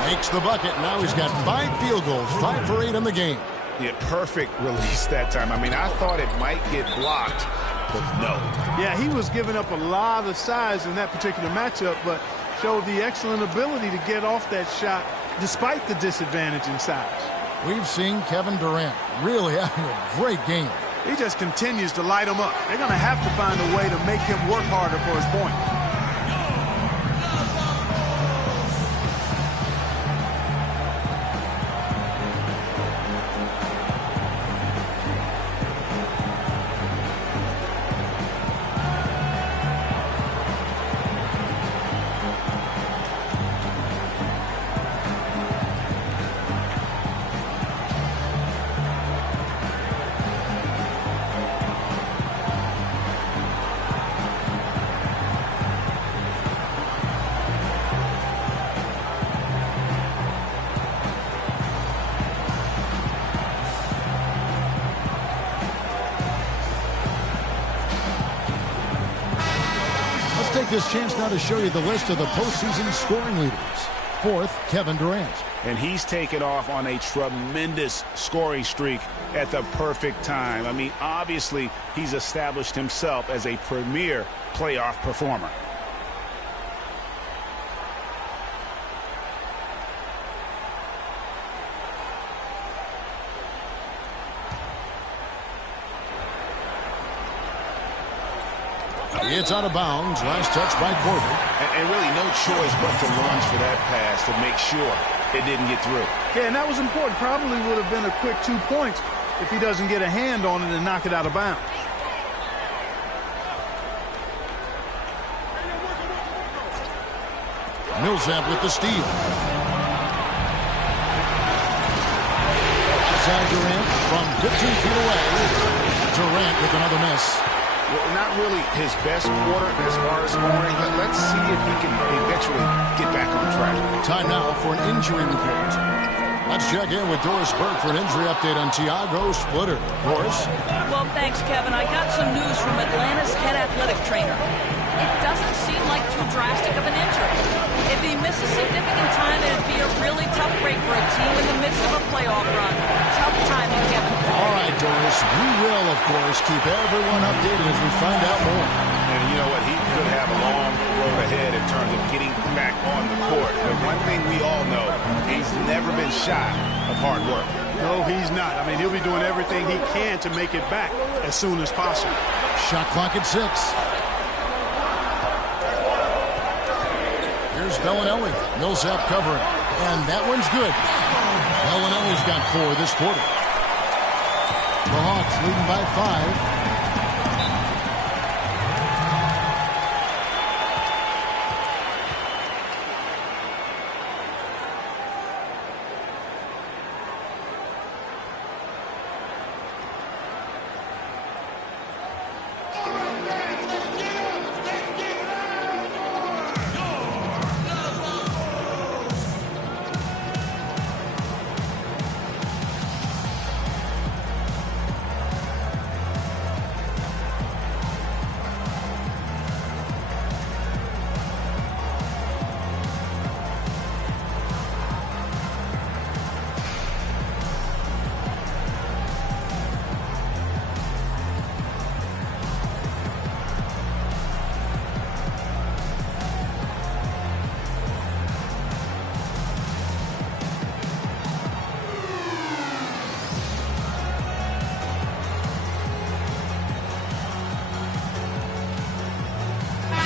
Makes the bucket. Now he's got 5 field goals. 5 for 8 in the game. Yeah, perfect release that time. I mean, I thought it might get blocked, but no. Yeah, he was giving up a lot of size in that particular matchup, but showed the excellent ability to get off that shot despite the disadvantage in size. We've seen Kevin Durant really having a great game. He just continues to light them up. They're going to have to find a way to make him work harder for his point. This chance now to show you the list of the postseason scoring leaders. 4th, Kevin Durant. And he's taken off on a tremendous scoring streak at the perfect time. I mean, obviously, he's established himself as a premier playoff performer. It's out of bounds. Last touch by Korver. And really no choice but to lunge for that pass to make sure it didn't get through. Yeah, and that was important. Probably would have been a quick 2 points if he doesn't get a hand on it and knock it out of bounds. Millsap with the steal. inside Durant from 15 feet away. Durant with another miss. Well, not really his best quarter as far as scoring, but let's see if he can eventually get back on track. Time now for an injury report. Let's check in with Doris Burke for an injury update on Thiago Splitter. Doris? Well, thanks, Kevin. I got some news from Atlanta's head athletic trainer. It doesn't seem like too drastic of an injury. If he misses significant time, it'd be a really tough break for a team in the midst of a playoff run. Tough timing, Kevin. All right, Doris. We will, of course, keep everyone updated as we find out more. And you know what? He could have a long road ahead in terms of getting back on the court. But one thing we all know, he's never been shy of hard work. No, he's not. I mean, he'll be doing everything he can to make it back as soon as possible. Shot clock at 6. Here's Bellinelli. Millsap covering. And that one's good. Bellinelli's got 4 this quarter. The Hawks leading by 5.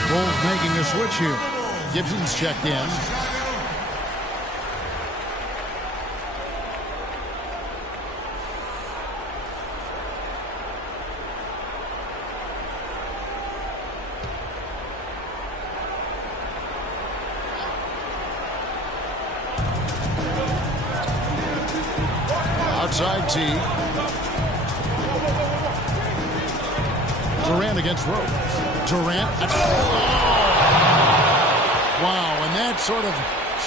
Bulls making a switch here. Gibson's checked in. Outside T. Durant against Rose. Durant. Wow, and that sort of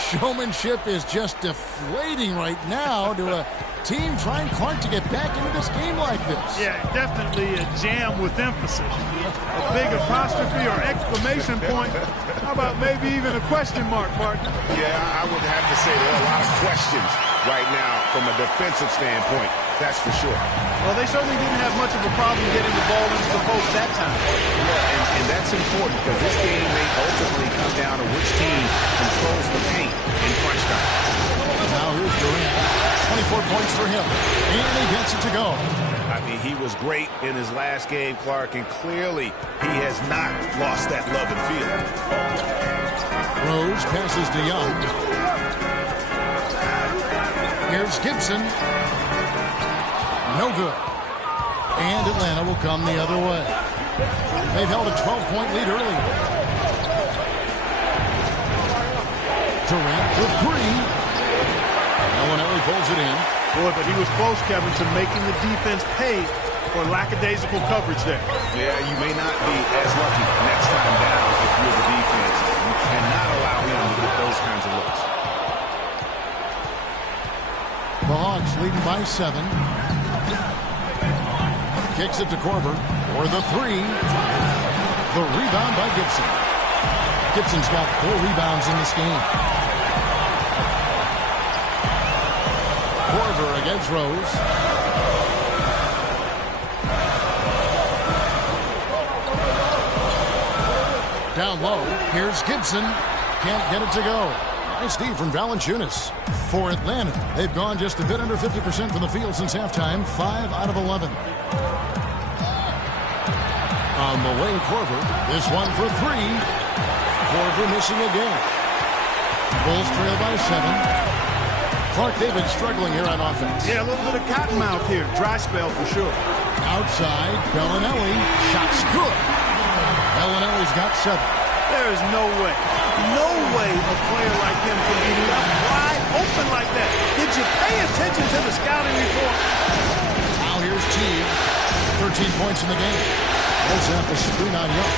showmanship is just deflating right now to a team trying Clark to get back into this game like this. Yeah, definitely a jam with emphasis. A big apostrophe or exclamation point. How about maybe even a question mark, Martin? Yeah, I would have to say there are a lot of questions right now from a defensive standpoint. That's for sure. Well, they certainly didn't have much of a problem getting the ball into the post that time. Yeah, and that's important because this game may ultimately come down to which team controls the paint in crunch time. Now here's Durant. 24 points for him. And he gets it to go. I mean, he was great in his last game, Clark, and clearly he has not lost that love and feel. Rose passes to Young. Here's Gibson. No good. And Atlanta will come the other way. They've held a 12-point lead early. Durant for 3. Bellinelli pulls it in. Boy, but he was close, Kevin, to making the defense pay for lackadaisical coverage there. Yeah, you may not be as lucky next time down if you're the defense. You cannot allow him to get those kinds of looks. The Hawks leading by 7. Kicks it to Korver for the 3. The rebound by Gibson. Gibson's got 4 rebounds in this game. Korver against Rose. Down low. Here's Gibson. Can't get it to go. Nice D from Valanciunas. For Atlanta, they've gone just a bit under 50% from the field since halftime. 5 out of 11. On the way, Korver. This one for 3. Korver missing again. Bulls trail by 7. Clark, they've been struggling here on offense. Yeah, a little bit of cottonmouth here. Dry spell for sure. Outside, Bellinelli. Shot's good. Bellinelli's got 7. There is no way a player like him can be left wide open like that. Did you pay attention to the scouting report? Teague, 13 points in the game. Millsap a screen on Young.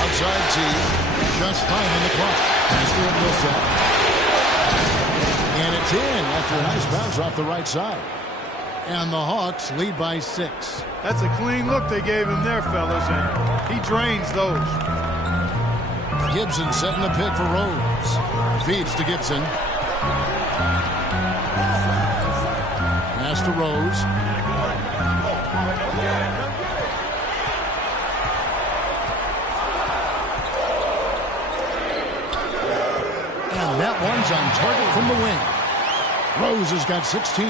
Outside Teague, just 5 on the clock. Pass to Millsap. And it's in after a nice bounce off the right side. And the Hawks lead by 6. That's a clean look they gave him there, fellas, and he drains those. Gibson setting the pick for Rose. Feeds to Gibson. Pass to Rose. And that one's on target from the wing. Rose has got 16.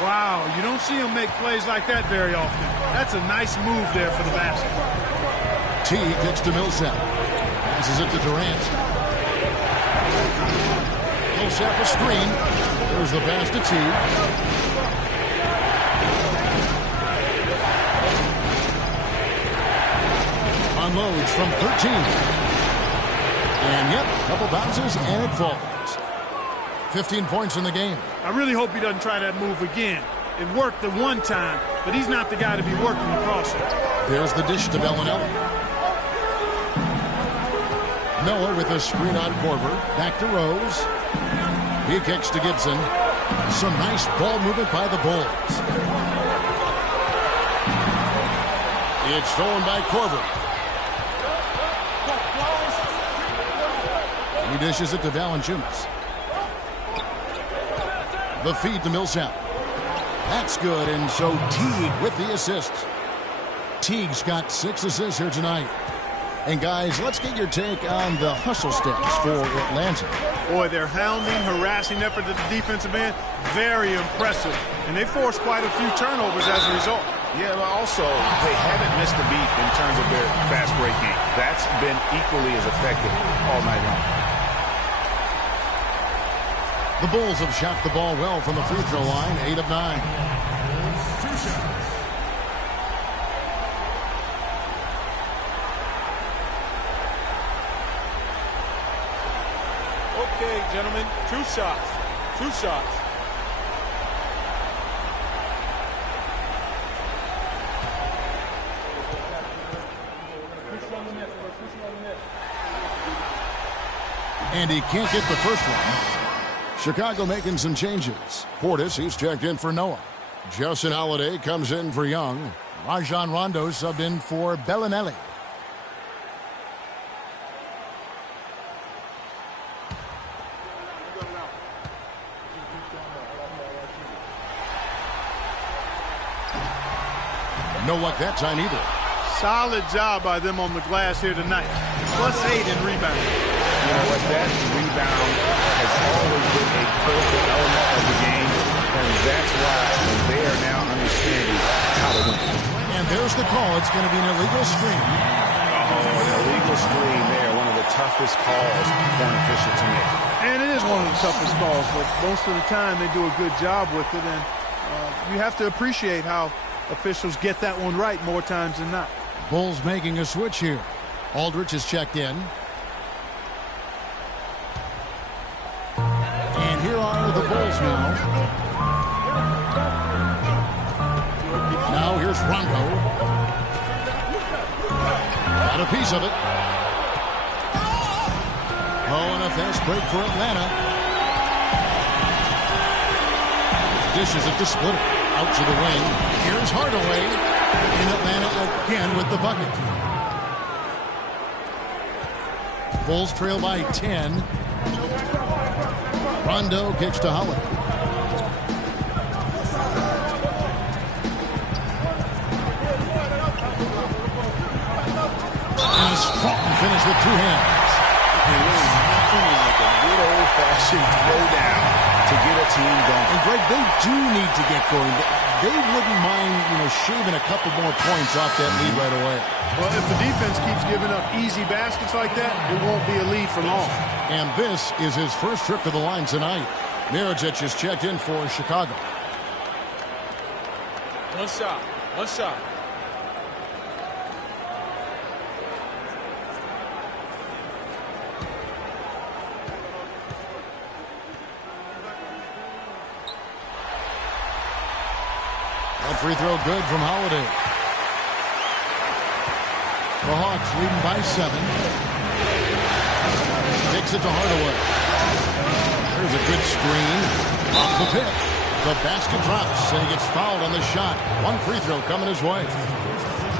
Wow, you don't see him make plays like that very often. That's a nice move there for the basket. Teague gets to Millsap. Passes it to Durant. Millsap a screen. There's the pass to Teague. Unloads from 13. And yep, a couple bounces and it falls. 15 points in the game. I really hope he doesn't try that move again. It worked the one time, but he's not the guy to be working across it. There's the dish to Bellinelli. Noah with a screen on Korver. Back to Rose. He kicks to Gibson. Some nice ball movement by the Bulls. It's stolen by Korver. He dishes it to Valanciunas. The feed to Millsap. That's good, and so Teague with the assist. Teague's got 6 assists here tonight. And guys, let's get your take on the hustle stats for Atlanta. Boy, their hounding, harassing effort at the defensive end, very impressive. And they forced quite a few turnovers as a result. Yeah, but also, they haven't missed a beat in terms of their fast break game. That's been equally as effective all night long. The Bulls have shot the ball well from the free throw line, 8 of 9. Okay, gentlemen, 2 shots. 2 shots. And he can't get the first one. Chicago making some changes. Portis, he's checked in for Noah. Justin Holiday comes in for Young. Rajon Rondo subbed in for Bellinelli. No luck that time either. Solid job by them on the glass here tonight. +8 in rebounding. You know what? That rebound has always been a critical element of the game, and that's why they are now understanding how to win. And there's the call. It's going to be an illegal screen. Oh, an illegal screen there. One of the toughest calls for an official to make. And it is one of the toughest calls, but most of the time they do a good job with it, and you have to appreciate how officials get that one right more times than not. Bulls making a switch here. Aldridge is checked in. And here are the Bulls now. Now here's Rondo. Got a piece of it. Oh, and a fast break for Atlanta. Dishes it to Splitter. Out to the wing. Here's Hardaway. And Atlanta again with the bucket. Bulls trail by 10. Rondo kicks to Howard. And a strong finish with 2 hands. And really nothing like a good old-fashioned throwdown to get a team going. And Greg, they do need to get going. They wouldn't mind, shaving a couple more points off that lead right away. Well, if the defense keeps giving up easy baskets like that, it won't be a lead for long. And this is his first trip to the line tonight. Mirotic is checked in for Chicago. 1 shot. 1 shot. free throw good from Holiday. The Hawks leading by 7. Kicks it to Hardaway. There's a good screen. Off the pick. The basket drops, and he gets fouled on the shot. One free throw coming his way.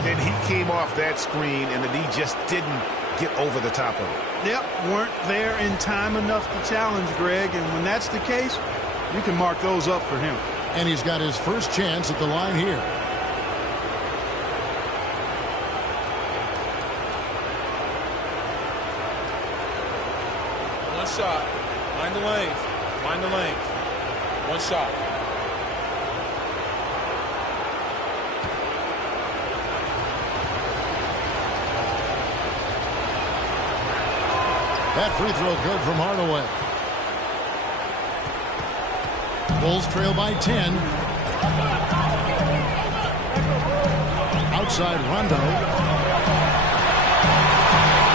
And he came off that screen, and the D just didn't get over the top of it. Yep, weren't there in time enough to challenge Greg, and when that's the case, you can mark those up for him. And he's got his first chance at the line here. One shot. Mind the lanes. Mind the lanes. One shot. That free throw good from Hardaway. Bulls trail by 10. Outside Rondo.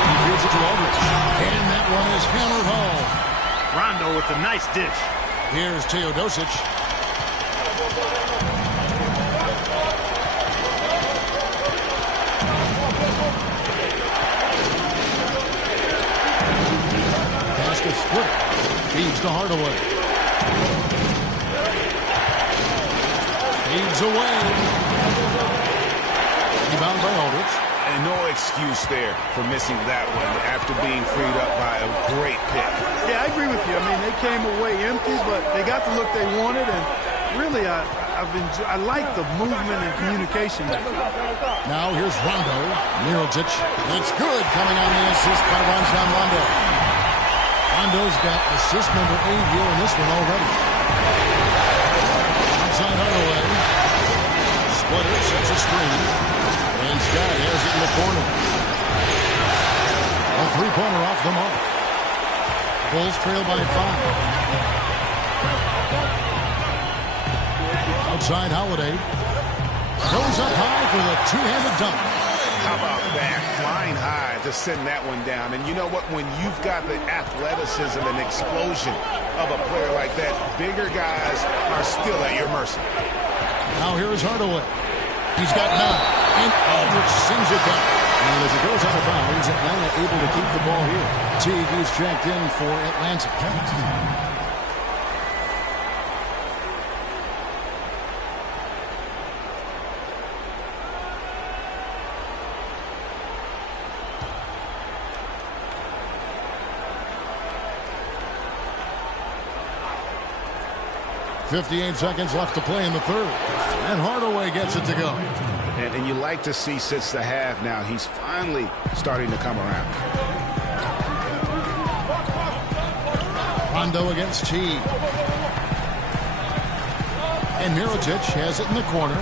He feeds it to Aldridge. And that one is hammered home. Rondo with a nice dish. Here's Teodosic. Basket split. Feeds to Hardaway. Feeds away. Rebound by Aldridge. And no excuse there for missing that one after being freed up by a great pick. Yeah, I agree with you. I mean, they came away empty, but they got the look they wanted, and really, I like the movement and communication. Now here's Rondo. Mirotic. It's good, coming on the assist by Rajon Rondo. Rondo's got assist number 8 here in this one already. Outside Hardaway. Splitter sets a screen. And Scott has it in the corner. A three-pointer off the mark. Bulls trail by 5. Outside Holiday. Goes up high for the two-handed dunk. How about that? Flying high to send that one down. And you know what? When you've got the athleticism and explosion of a player like that, bigger guys are still at your mercy. Now here is Hardaway. He's got 9. And Aldridge sends it back. And as it goes out of bounds, Atlanta able to keep the ball here. Teague is checked in for Atlanta. .58 seconds left to play in the third. And Hardaway gets it to go. And you like to see since the half now, he's finally starting to come around. Rondo against Teague. And Mirotic has it in the corner.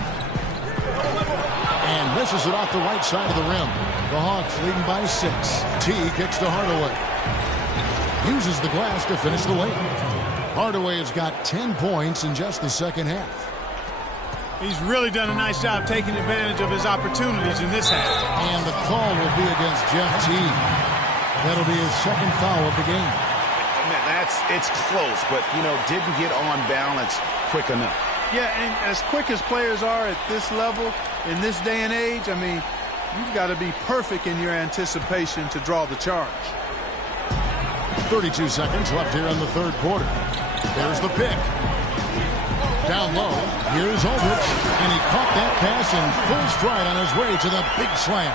And misses it off the right side of the rim. The Hawks leading by 6. Teague kicks to Hardaway. Uses the glass to finish the layup. Hardaway has got 10 points in just the second half. He's really done a nice job taking advantage of his opportunities in this half. And the call will be against Jeff Teague. That'll be his second foul of the game. It's close, but, didn't get on balance quick enough. Yeah, and as quick as players are at this level, in this day and age, I mean, you've got to be perfect in your anticipation to draw the charge. 32 seconds left here in the third quarter. There's the pick. Down low, here's Aldridge, and he caught that pass in full stride on his way to the big slam.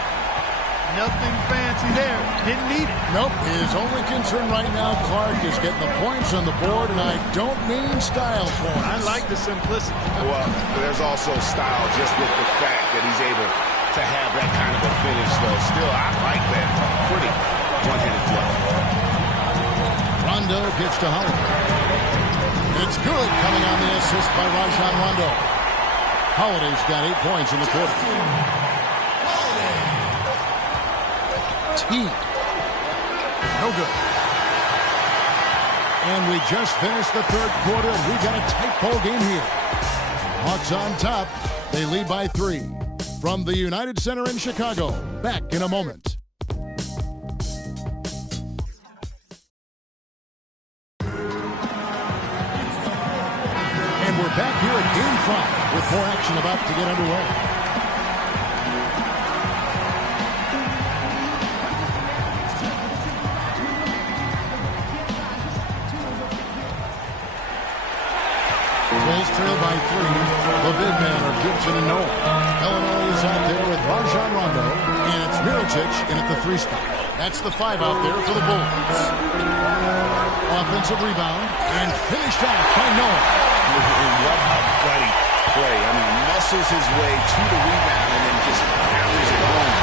Nothing fancy there. Didn't need it. Nope. His only concern right now, Clark, is getting the points on the board, and I don't mean style points. I like the simplicity. Well, there's also style just with the fact that he's able to have that kind of a finish, though. Still, I like that pretty one-handed flow. Rondo gets to Holiday. It's good, coming on the assist by Rajon Rondo. Holiday's got 8 points in the quarter. Teague. No good. And we just finished the third quarter, and we got a tight ball game here. Hawks on top. They lead by 3. From the United Center in Chicago. Back in a moment. back here at Game 5 with more action about to get underway. Bulls trail by 3. The big men are Gibson and Noel. Illinois is out there with Rajon Rondo, and it's Mirotic in at the 3 spot. That's the 5 out there for the Bulls. Offensive rebound, and finished off by Noel. And what a gutty play. I mean, muscles his way to the rebound and then just carries it home.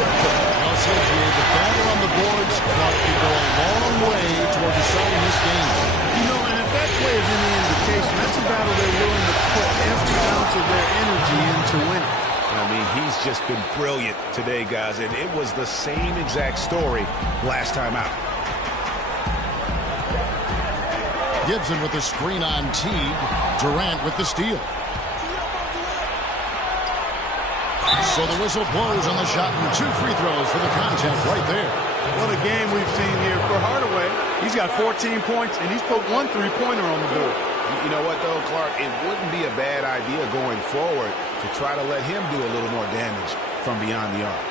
Well said, Jay. The battle on the boards could go a long way toward deciding this game. You know, and if that play is any indication, that's a battle they're willing to put every ounce of their energy into winning. I mean, he's just been brilliant today, guys, and it was the same exact story last time out. Gibson with the screen on Teague. Durant with the steal. So the whistle blows on the shot and 2 free throws for the contact right there. What a game we've seen here for Hardaway. He's got 14 points, and he's put 1 3-pointer on the board. You know what, though, Clark? It wouldn't be a bad idea going forward to try to let him do a little more damage from beyond the arc.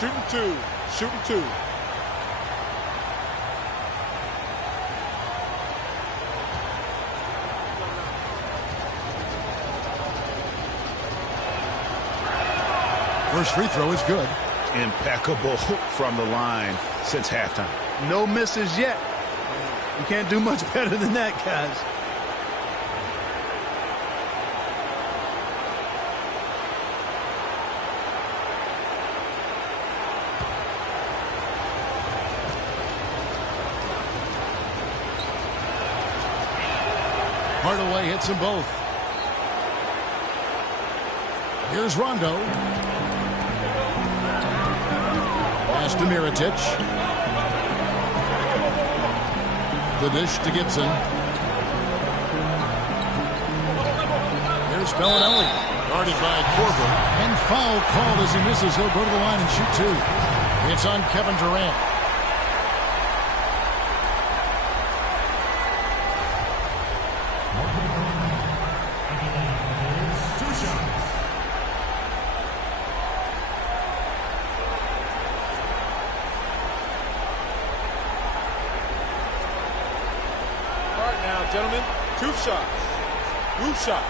Shooting 2. Shooting 2. First free throw is good. Impeccable from the line since halftime. No misses yet. You can't do much better than that, guys. Hardaway hits them both. Here's Rondo. Pass to Mirotic. The dish to Gibson. Here's Bellinelli. Guarded by Korver. And foul called as he misses. He'll go to the line and shoot 2. It's on Kevin Durant. Gentlemen, 2 shots. Roof shots.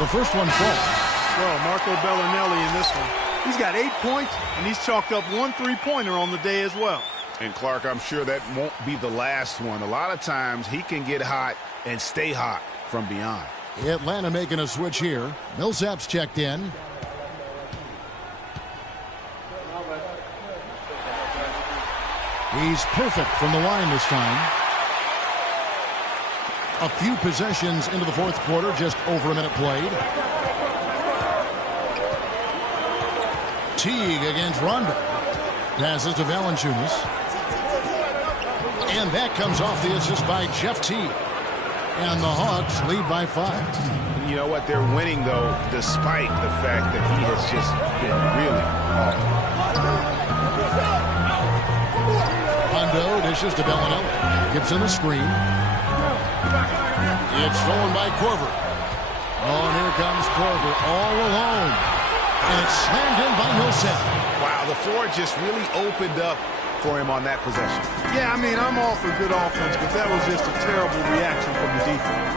The first one falls. Well, Marco Bellinelli in this one. He's got 8 points, and he's chalked up 1 3-pointer on the day as well. And, Clark, I'm sure that won't be the last one. A lot of times he can get hot and stay hot from beyond. Atlanta making a switch here. Millsap's checked in. He's perfect from the line this time. A few possessions into the fourth quarter, just over a minute played. Teague against Rondo. Passes to Valanciunas. And that comes off the assist by Jeff Teague. And the Hawks lead by 5. You know what? They're winning, though, despite the fact that he has just been really off. Rondo dishes to Bellinelli. Gibson the screen. It's stolen by Korver. Oh, and here comes Korver all alone. And it's slammed in by Millsap. Wow, the floor just really opened up for him on that possession. Yeah, I mean, I'm all for good offense, but that was just a terrible reaction from the defense.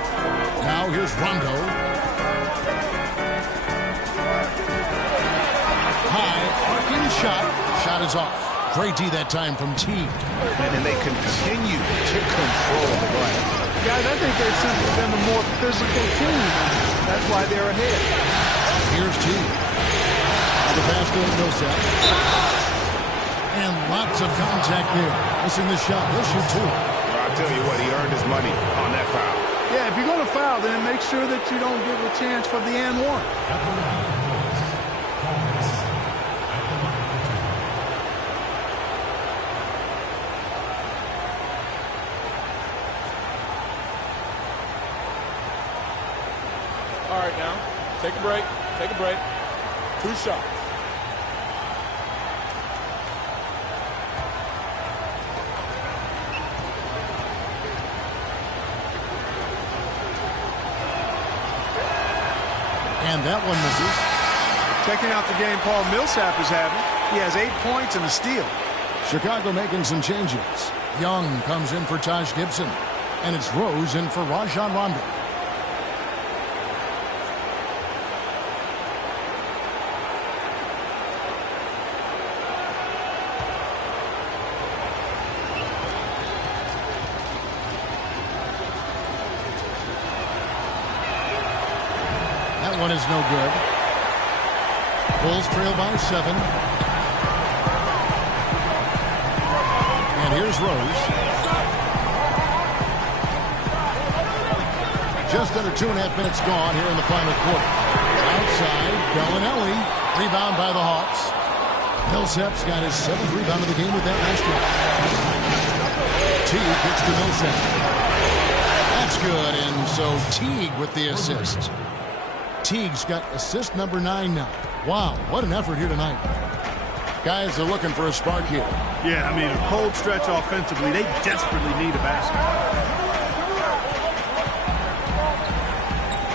Now here's Rondo. High, arcing shot. Shot is off. Great D that time from Teague. And then they continue to control the glass. Guys, I think they've simply been the more physical team. That's why they're ahead. Here's Teague. The pass to Millsap. And lots of contact there. Missing the shot. He'll shoot 2. Well, I'll tell you what, he earned his money on that foul. Yeah, if you're going to foul, then make sure that you don't give a chance for the and one. right now. Take a break. Take a break. 2 shots. And that one misses. Checking out the game Paul Millsap is having. He has 8 points and a steal. Chicago making some changes. Young comes in for Taj Gibson. And it's Rose in for Rajon Rondo. That one is no good. Bulls trail by 7. And here's Rose. Just under 2.5 minutes gone here in the final quarter. Outside, Bellinelli. Rebound by the Hawks. Millsap's got his 7th rebound of the game with that last one. Teague gets to Millsap. That's good, and so Teague with the assist. Teague's got assist number 9 now. Wow, what an effort here tonight. Guys are looking for a spark here. Yeah, I mean, a cold stretch offensively. They desperately need a basket.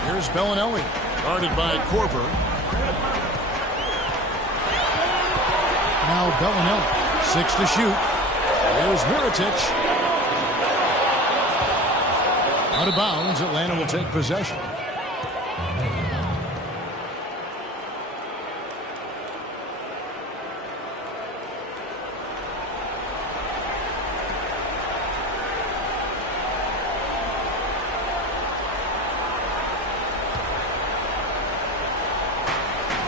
Here's Bellinelli, guarded by Korver. Now Bellinelli, 6 to shoot. Here's Mirotic. Out of bounds, Atlanta will take possession.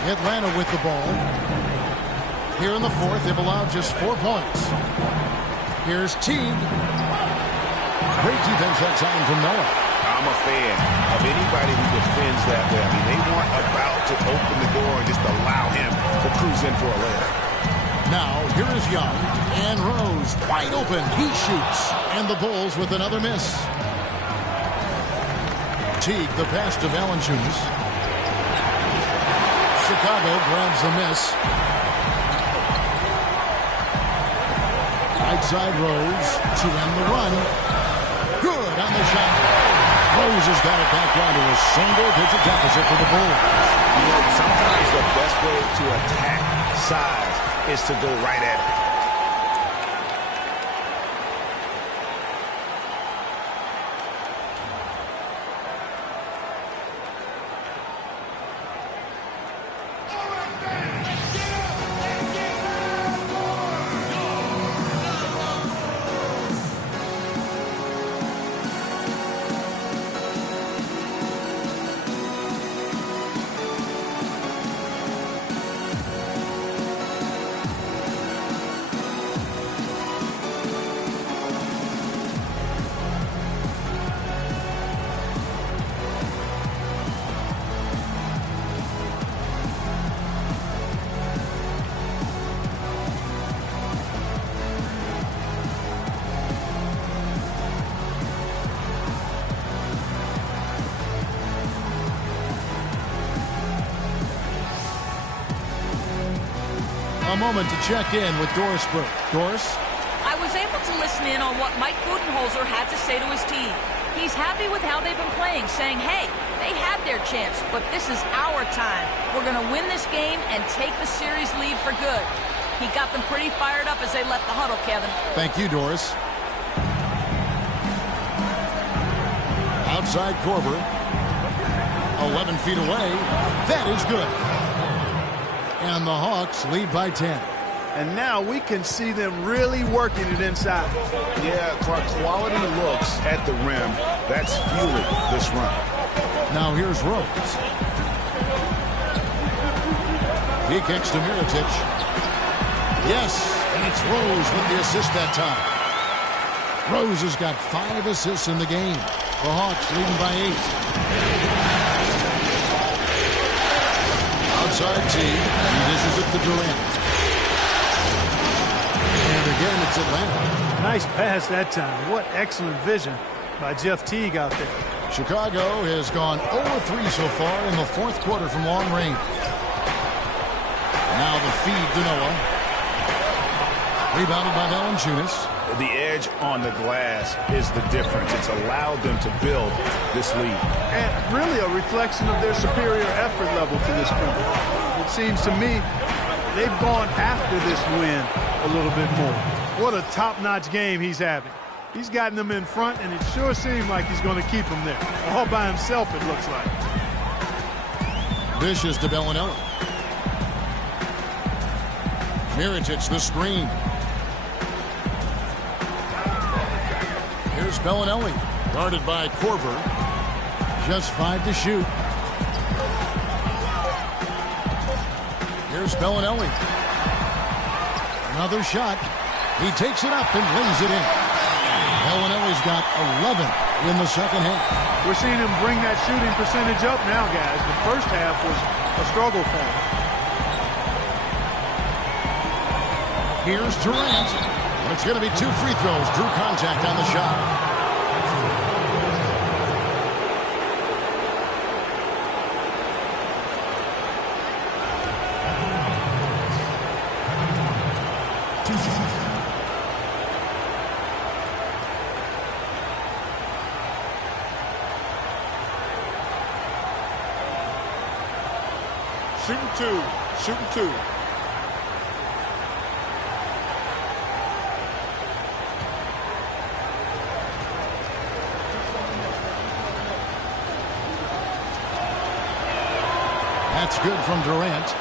Atlanta with the ball. Here in the 4th, they've allowed just 4 points. Here's Teague. Great defense that time from Noah. I'm a fan of anybody who defends that way. I mean, they weren't about to open the door and just allow him to cruise in for a layup. Now, here is Young. And Rose, wide open. He shoots. And the Bulls with another miss. Teague, the pass to Valanciunas. Chicago grabs the miss. Right side Rose to end the run. Good on the shot. Rose has got it back down to a single-digit deficit for the Bulls. You know, sometimes the best way to attack size is to go right at it. A moment to check in with Doris Burke. Doris? I was able to listen in on what Mike Budenholzer had to say to his team. He's happy with how they've been playing, saying, hey, they had their chance, but this is our time. We're going to win this game and take the series lead for good. He got them pretty fired up as they left the huddle, Kevin. Thank you, Doris. Outside Korver. 11 feet away. That is good. And the Hawks lead by 10. And now we can see them really working it inside. Yeah, Clark, quality looks at the rim. That's fueling this run. Now here's Rose. He kicks to Mirotic. Yes, and it's Rose with the assist that time. Rose has got 5 assists in the game. The Hawks leading by 8. Outside Teague. He dishes it to Durant. And again, it's Atlanta. Nice pass that time. What excellent vision by Jeff Teague out there. Chicago has gone 0-3 so far in the fourth quarter from long range. Now the feed to Noah. Rebounded by Valanciunas. The edge on the glass is the difference. It's allowed them to build this lead. And really a reflection of their superior effort level to this point. It seems to me they've gone after this win a little bit more. What a top-notch game he's having. He's gotten them in front, and it sure seems like he's going to keep them there. All by himself, it looks like. Dishes to Bellinelli. Mirotic the screen. Here's Bellinelli, guarded by Korver. Just 5 to shoot. Here's Bellinelli. Another shot. He takes it up and lays it in. Bellinelli's got 11 in the second half. We're seeing him bring that shooting percentage up now, guys. The first half was a struggle for him. Here's Durant. And it's going to be 2 free throws. Drew contact on the shot. Shooting two. Shooting two. That's good from Durant.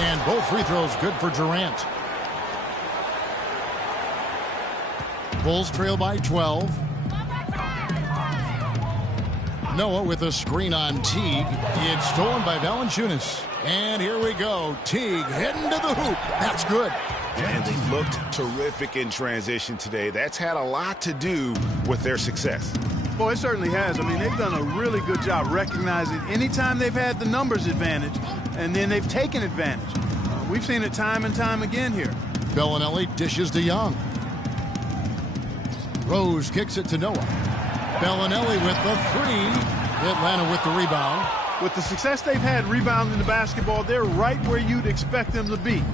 And both free throws good for Durant. Bulls trail by 12. Noah with a screen on Teague. It's stolen by Valanciunas. And here we go. Teague heading to the hoop. That's good. And they looked terrific in transition today. That's had a lot to do with their success. Well, it certainly has. I mean, they've done a really good job recognizing anytime they've had the numbers advantage, and then they've taken advantage. We've seen it time and time again here. Bellinelli dishes to Young. Rose kicks it to Noah. Bellinelli with the 3. Atlanta with the rebound. With the success they've had rebounding the basketball, they're right where you'd expect them to be,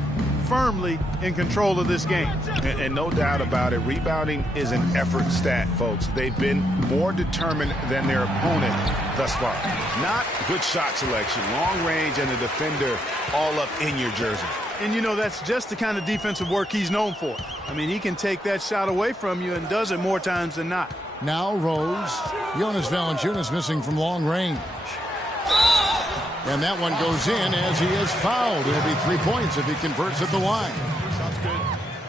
firmly in control of this game. And no doubt about it, rebounding is an effort stat, folks. They've been more determined than their opponent thus far. Not good shot selection, long range, and the defender all up in your jersey. And, you know, that's just the kind of defensive work he's known for. I mean, he can take that shot away from you and does it more times than not. Now Rose. Jonas Valanciunas missing from long range. And that one goes in as he is fouled. It'll be 3 points if he converts at the line.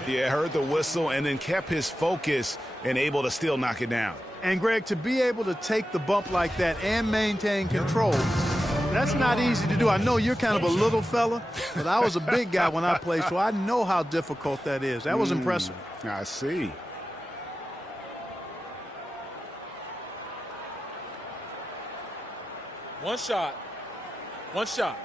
Yeah, heard the whistle and then kept his focus and able to still knock it down. And, Greg, to be able to take the bump like that and maintain control, that's not easy to do. I know you're kind of a little fella, but I was a big guy when I played, so I know how difficult that is. That was impressive. I see. One shot. One shot.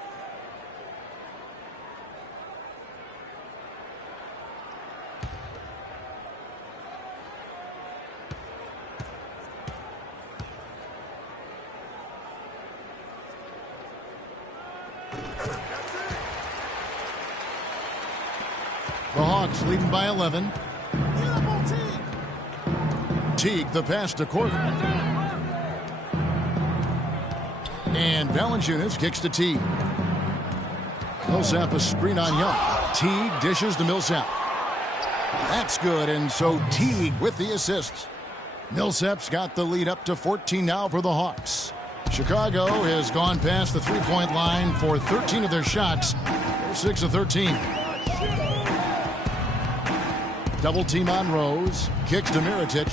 The Hawks leading by 11. Teague the pass to Korver. And Valanciunas kicks to Teague. Millsap a screen on Young. Teague dishes to Millsap. That's good, and so Teague with the assist. Millsap's got the lead up to 14 now for the Hawks. Chicago has gone past the three-point line for 13 of their shots. They're 6 of 13. Double team on Rose. Kicks to Mirotic.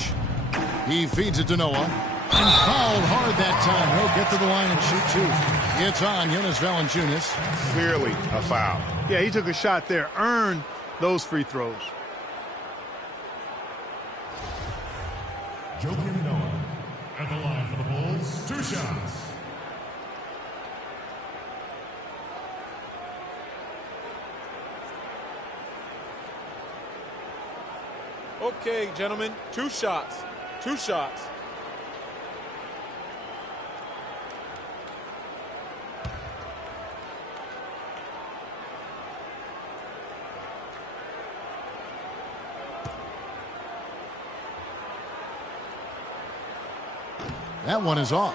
He feeds it to Noah. And fouled hard that time. He'll get to the line and shoot 2. It's on Jonas Valanciunas. Clearly a foul. Yeah, he took a shot there, earned those free throws. Joakim Noah at the line for the Bulls, 2 shots. Okay, gentlemen, 2 shots. 2 shots. That one is off.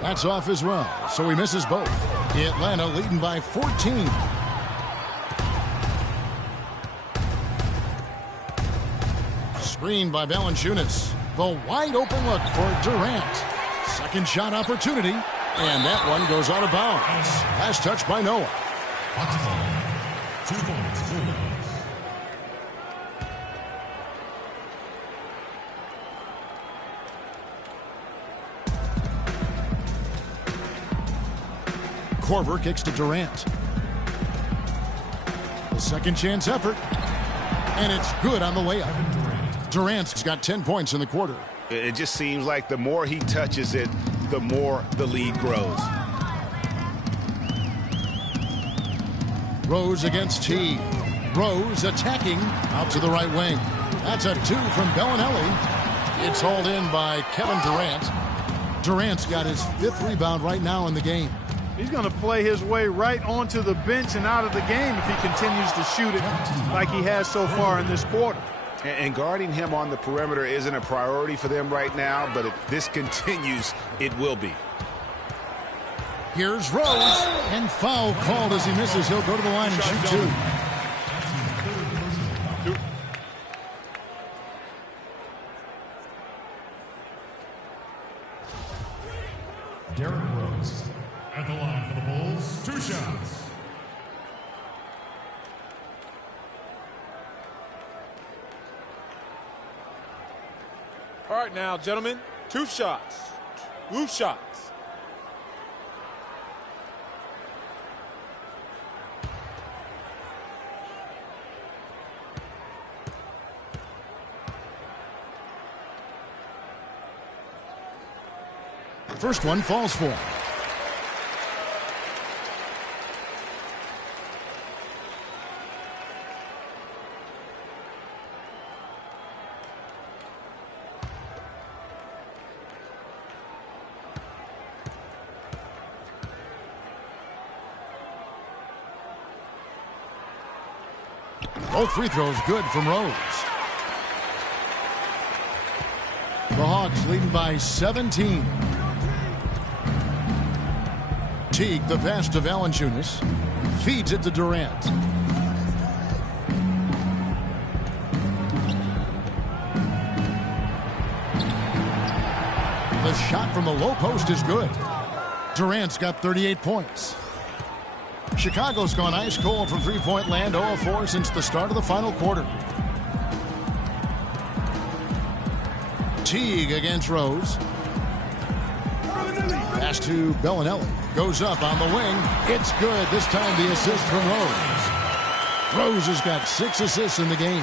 That's off as well, so he misses both. Atlanta leading by 14. Screen by Valanciunas. The wide open look for Durant. Second shot opportunity, and that one goes out of bounds. Last touch by Noah. 2 points, Bulls. Korver kicks to Durant. The second chance effort. And it's good on the layup. Durant's got 10 points in the quarter. It just seems like the more he touches it, the more the lead grows. Rose against T. Rose attacking out to the right wing. That's a 2 from Bellinelli. It's hauled in by Kevin Durant. Durant's got his 5th rebound right now in the game. He's going to play his way right onto the bench and out of the game if he continues to shoot it like he has so far in this quarter. And guarding him on the perimeter isn't a priority for them right now, but if this continues, it will be. Here's Rose, and foul called as he misses. He'll go to the line and shoot 2. Derrick Rose at the line for the Bulls, 2 shots. All right now, gentlemen, 2 shots. 2 shots. First one falls for him. Both free throws good from Rose. The Hawks leading by 17. Teague, the pass to Valanciunas. Feeds it to Durant. The shot from the low post is good. Durant's got 38 points. Chicago's gone ice cold from three-point land, 0-4 since the start of the final quarter. Teague against Rose. Pass to Bellinelli. Goes up on the wing. It's good. This time the assist from Rose. Rose has got 6 assists in the game.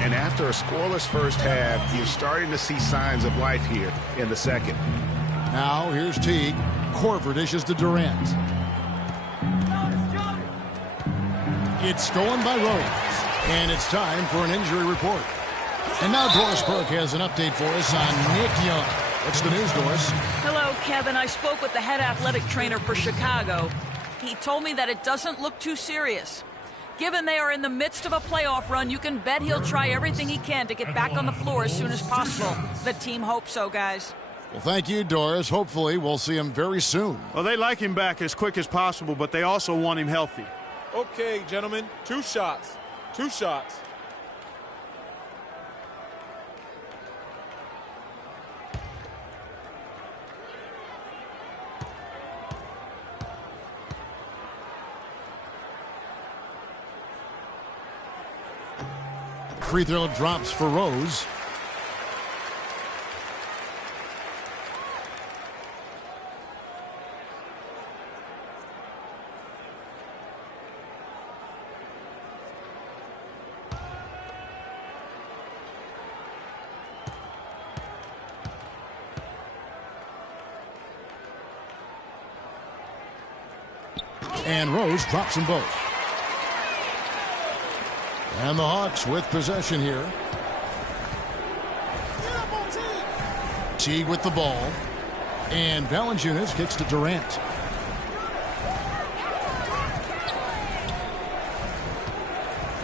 And after a scoreless first half, you're starting to see signs of life here in the second. Now here's Teague. Korver dishes to Durant. It's stolen by Rose. And it's time for an injury report. And now Doris Burke has an update for us on Nick Young. What's the news, Doris? Hello, Kevin. I spoke with the head athletic trainer for Chicago. He told me that it doesn't look too serious. Given they are in the midst of a playoff run, you can bet he'll try everything he can to get back on the floor as soon as possible. The team hopes so, guys. Well, thank you, Doris. Hopefully we'll see him very soon. Well, they like him back as quick as possible, but they also want him healthy. Okay, gentlemen, 2 shots. 2 shots. Free throw drops for Rose. And Rose drops them both. And the Hawks with possession here. Teague with the ball. And Valanciunas kicks to Durant.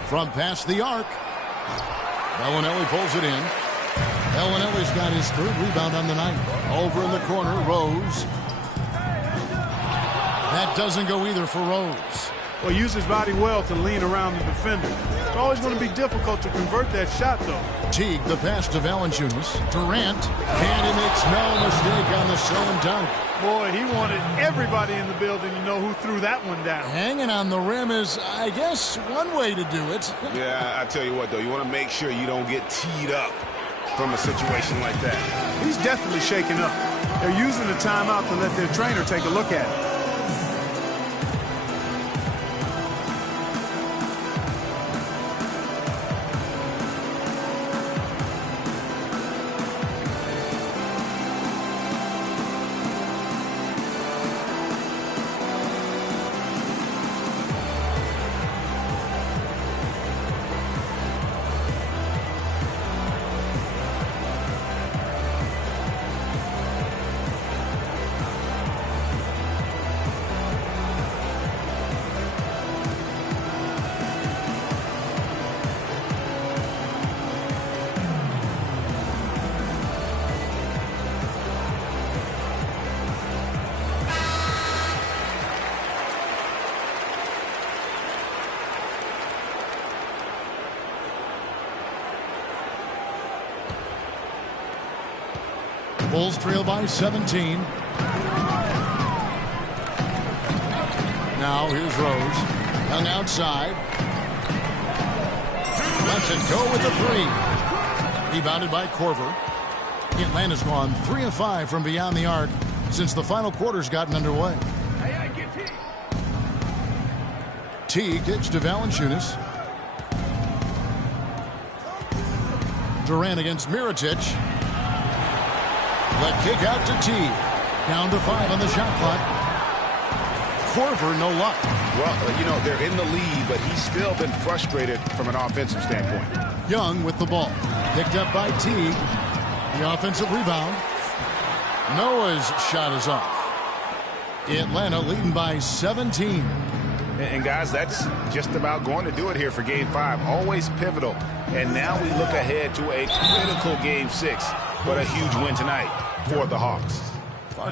From past the arc. Bellinelli pulls it in. Bellinelli's got his third rebound on the night. Over in the corner, Rose. That doesn't go either for Rose. Well, use his body well to lean around the defender. It's always going to be difficult to convert that shot, though. Teague, the pass to Valanciunas. Durant, and he makes no mistake on the slam dunk. Boy, he wanted everybody in the building to know who threw that one down. Hanging on the rim is, I guess, one way to do it. Yeah, I tell you what, though, you want to make sure you don't get teed up from a situation like that. He's definitely shaken up. They're using the timeout to let their trainer take a look at it. Bulls trail by 17. Now here's Rose. Hung outside. Lets it go with the three. Rebounded by Korver. Atlanta's gone 3 of 5 from beyond the arc since the final quarter's gotten underway. T kicks to Valanciunas. Durant against Mirotic. The kick out to T. Down to 5 on the shot clock. Korver, no luck. Well, you know, they're in the lead, but he's still been frustrated from an offensive standpoint. Young with the ball. Picked up by T. The offensive rebound. Noah's shot is off. Atlanta leading by 17. And guys, that's just about going to do it here for Game 5. Always pivotal. And now we look ahead to a critical Game 6. But a huge win tonight for the Hawks.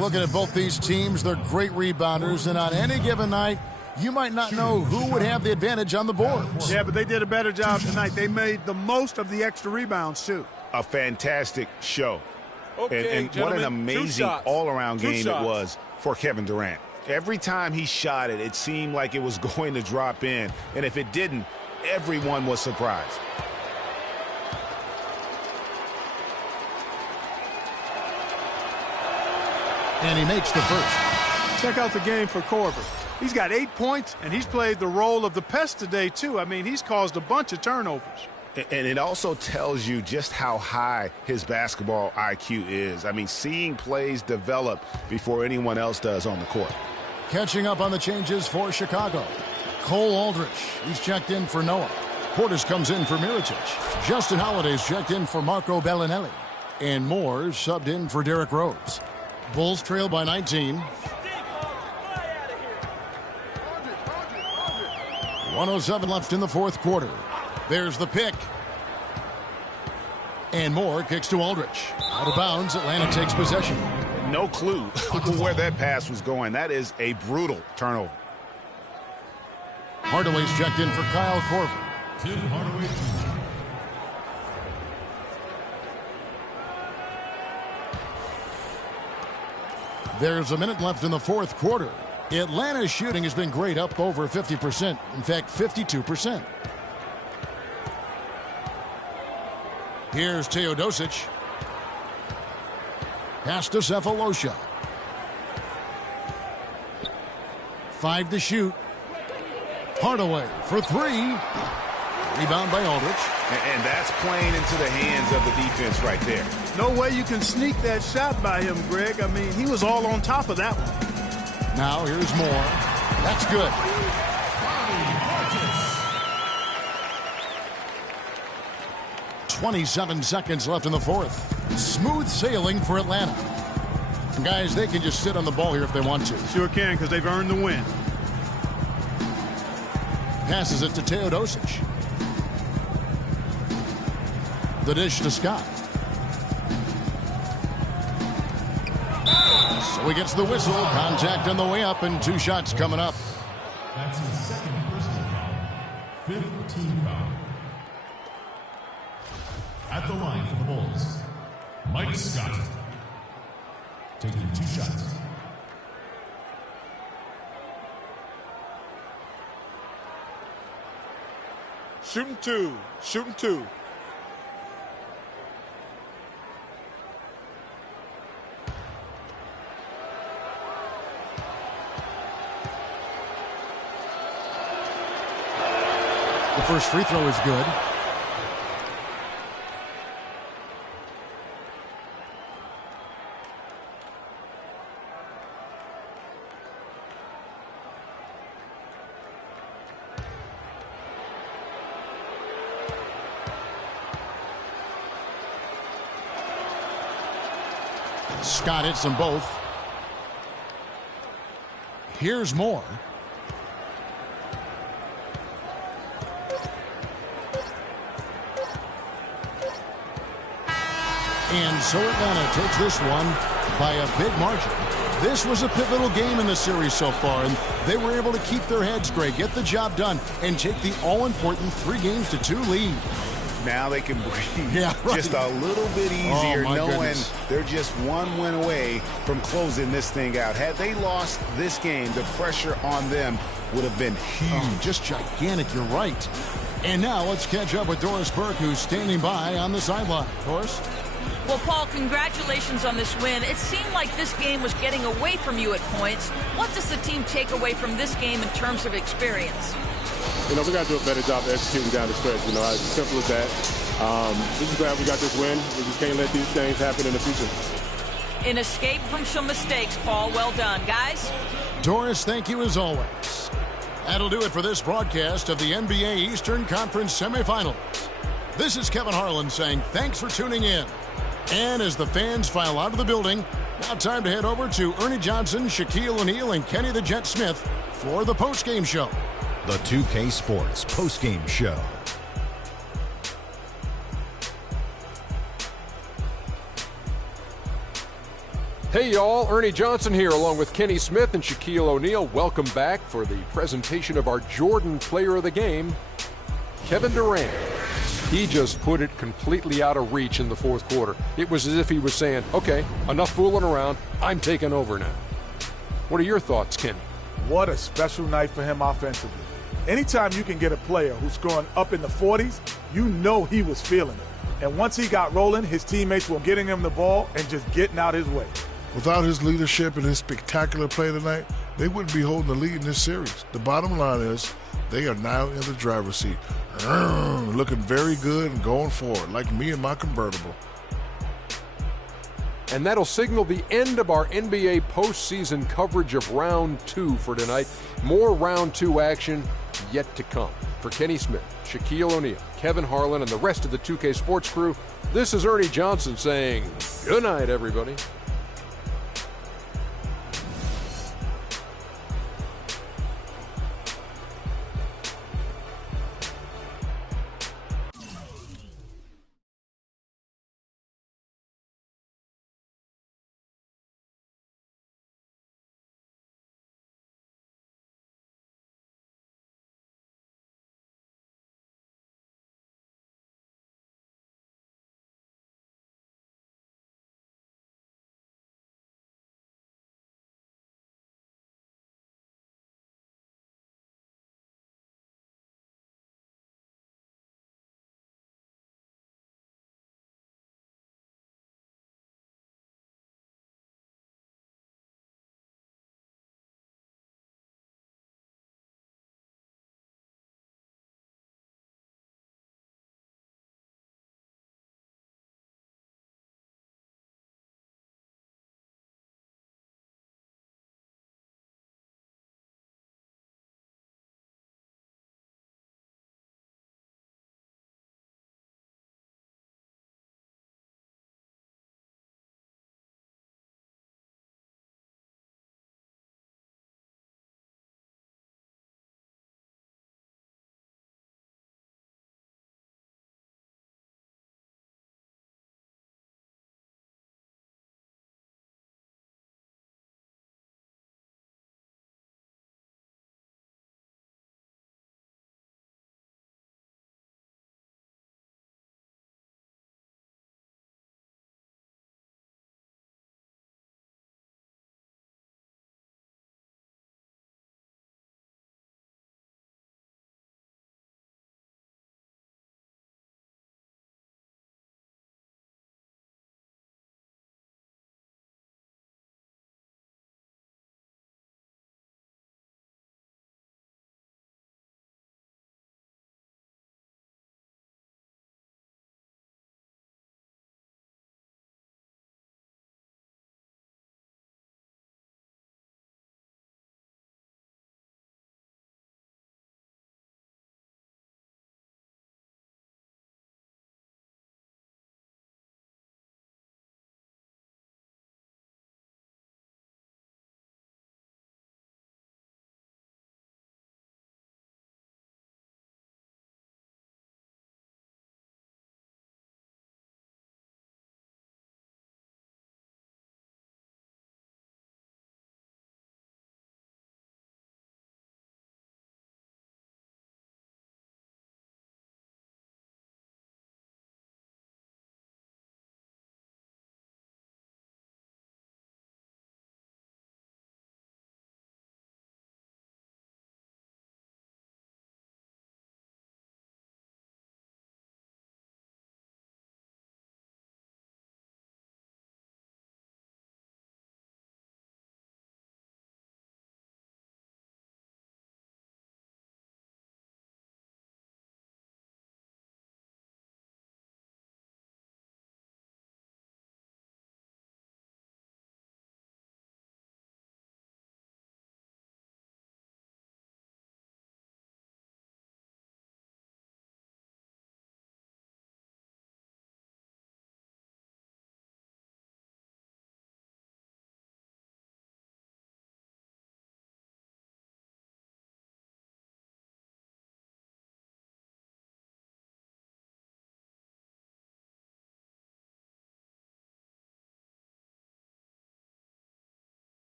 Looking at both these teams, they're great rebounders. And on any given night, you might not know who would have the advantage on the board. Yeah, but they did a better job tonight. They made the most of the extra rebounds, too. A fantastic show. Okay, and what an amazing all-around game it was for Kevin Durant. Every time he shot it, it seemed like it was going to drop in. And if it didn't, everyone was surprised. And he makes the first. Check out the game for Korver. He's got 8 points, and he's played the role of the pest today, too. I mean, he's caused a bunch of turnovers. And it also tells you just how high his basketball IQ is. I mean, seeing plays develop before anyone else does on the court. Catching up on the changes for Chicago. Cole Aldrich, he's checked in for Noah. Portis comes in for Mirotic. Justin Holiday's checked in for Marco Bellinelli. And Moore subbed in for Derrick Rose. Bulls trail by 19. 1:07 left in the fourth quarter. There's the pick. And Moore kicks to Aldrich. Out of bounds, Atlanta takes possession. No clue where that pass was going. That is a brutal turnover. Hardaway's checked in for Kyle Korver. Tim Hardaway. There's a minute left in the fourth quarter. Atlanta's shooting has been great, up over 50%. In fact, 52%. Here's Teodosic. Pass to Sefolosha. 5 to shoot. Hardaway for 3. Rebound by Aldridge. And that's playing into the hands of the defense right there. No way you can sneak that shot by him, Greg. I mean, he was all on top of that one. Now here's Moore. That's good. 27 seconds left in the fourth. Smooth sailing for Atlanta. And guys, they can just sit on the ball here if they want to. Sure can, because they've earned the win. Passes it to Teodosic. The dish to Scott. So he gets the whistle. Contact on the way up, and 2 shots coming up. That's his second personal foul. 5th team foul. At the line for the Bulls, Mike Scott. Taking 2 shots. Shooting 2. Shooting 2. The first free throw is good. Scott hits them both. Here's Moore. And so Atlanta takes this one by a big margin. This was a pivotal game in the series so far, and they were able to keep their heads, Greg, get the job done, and take the all-important 3-2 lead. Now they can breathe right. just a little bit easier, knowing goodness. they're just 1 win away from closing this thing out. Had they lost this game, the pressure on them would have been huge. Oh, just gigantic, you're right. And now let's catch up with Doris Burke, who's standing by on the sideline. Doris? Well, Paul, congratulations on this win. It seemed like this game was getting away from you at points. What does the team take away from this game in terms of experience? We got to do a better job of executing down the stretch. As simple as that. Just glad we got this win. We just can't let these things happen in the future. An escape from some mistakes, Paul. Well done, guys. Doris, thank you as always. That'll do it for this broadcast of the NBA Eastern Conference semifinals. This is Kevin Harlan saying thanks for tuning in. And as the fans file out of the building, now time to head over to Ernie Johnson, Shaquille O'Neal, and Kenny the Jet Smith for the postgame show. The 2K Sports postgame show. Hey y'all, Ernie Johnson here along with Kenny Smith and Shaquille O'Neal. Welcome back for the presentation of our Jordan Player of the Game, Kevin Durant. He just put it completely out of reach in the fourth quarter. It was as if he was saying, okay, enough fooling around, I'm taking over now. What are your thoughts, Kenny? What a special night for him offensively. Anytime you can get a player who's scoring up in the 40s, you know he was feeling it. And once he got rolling, his teammates were getting him the ball and just getting out his way. Without his leadership and his spectacular play tonight, they wouldn't be holding the lead in this series. The bottom line is they are now in the driver's seat. Looking very good and going forward, like me and my convertible. And that'll signal the end of our NBA postseason coverage of Round 2 for tonight. More Round 2 action yet to come. For Kenny Smith, Shaquille O'Neal, Kevin Harlan, and the rest of the 2K Sports crew, this is Ernie Johnson saying good night, everybody.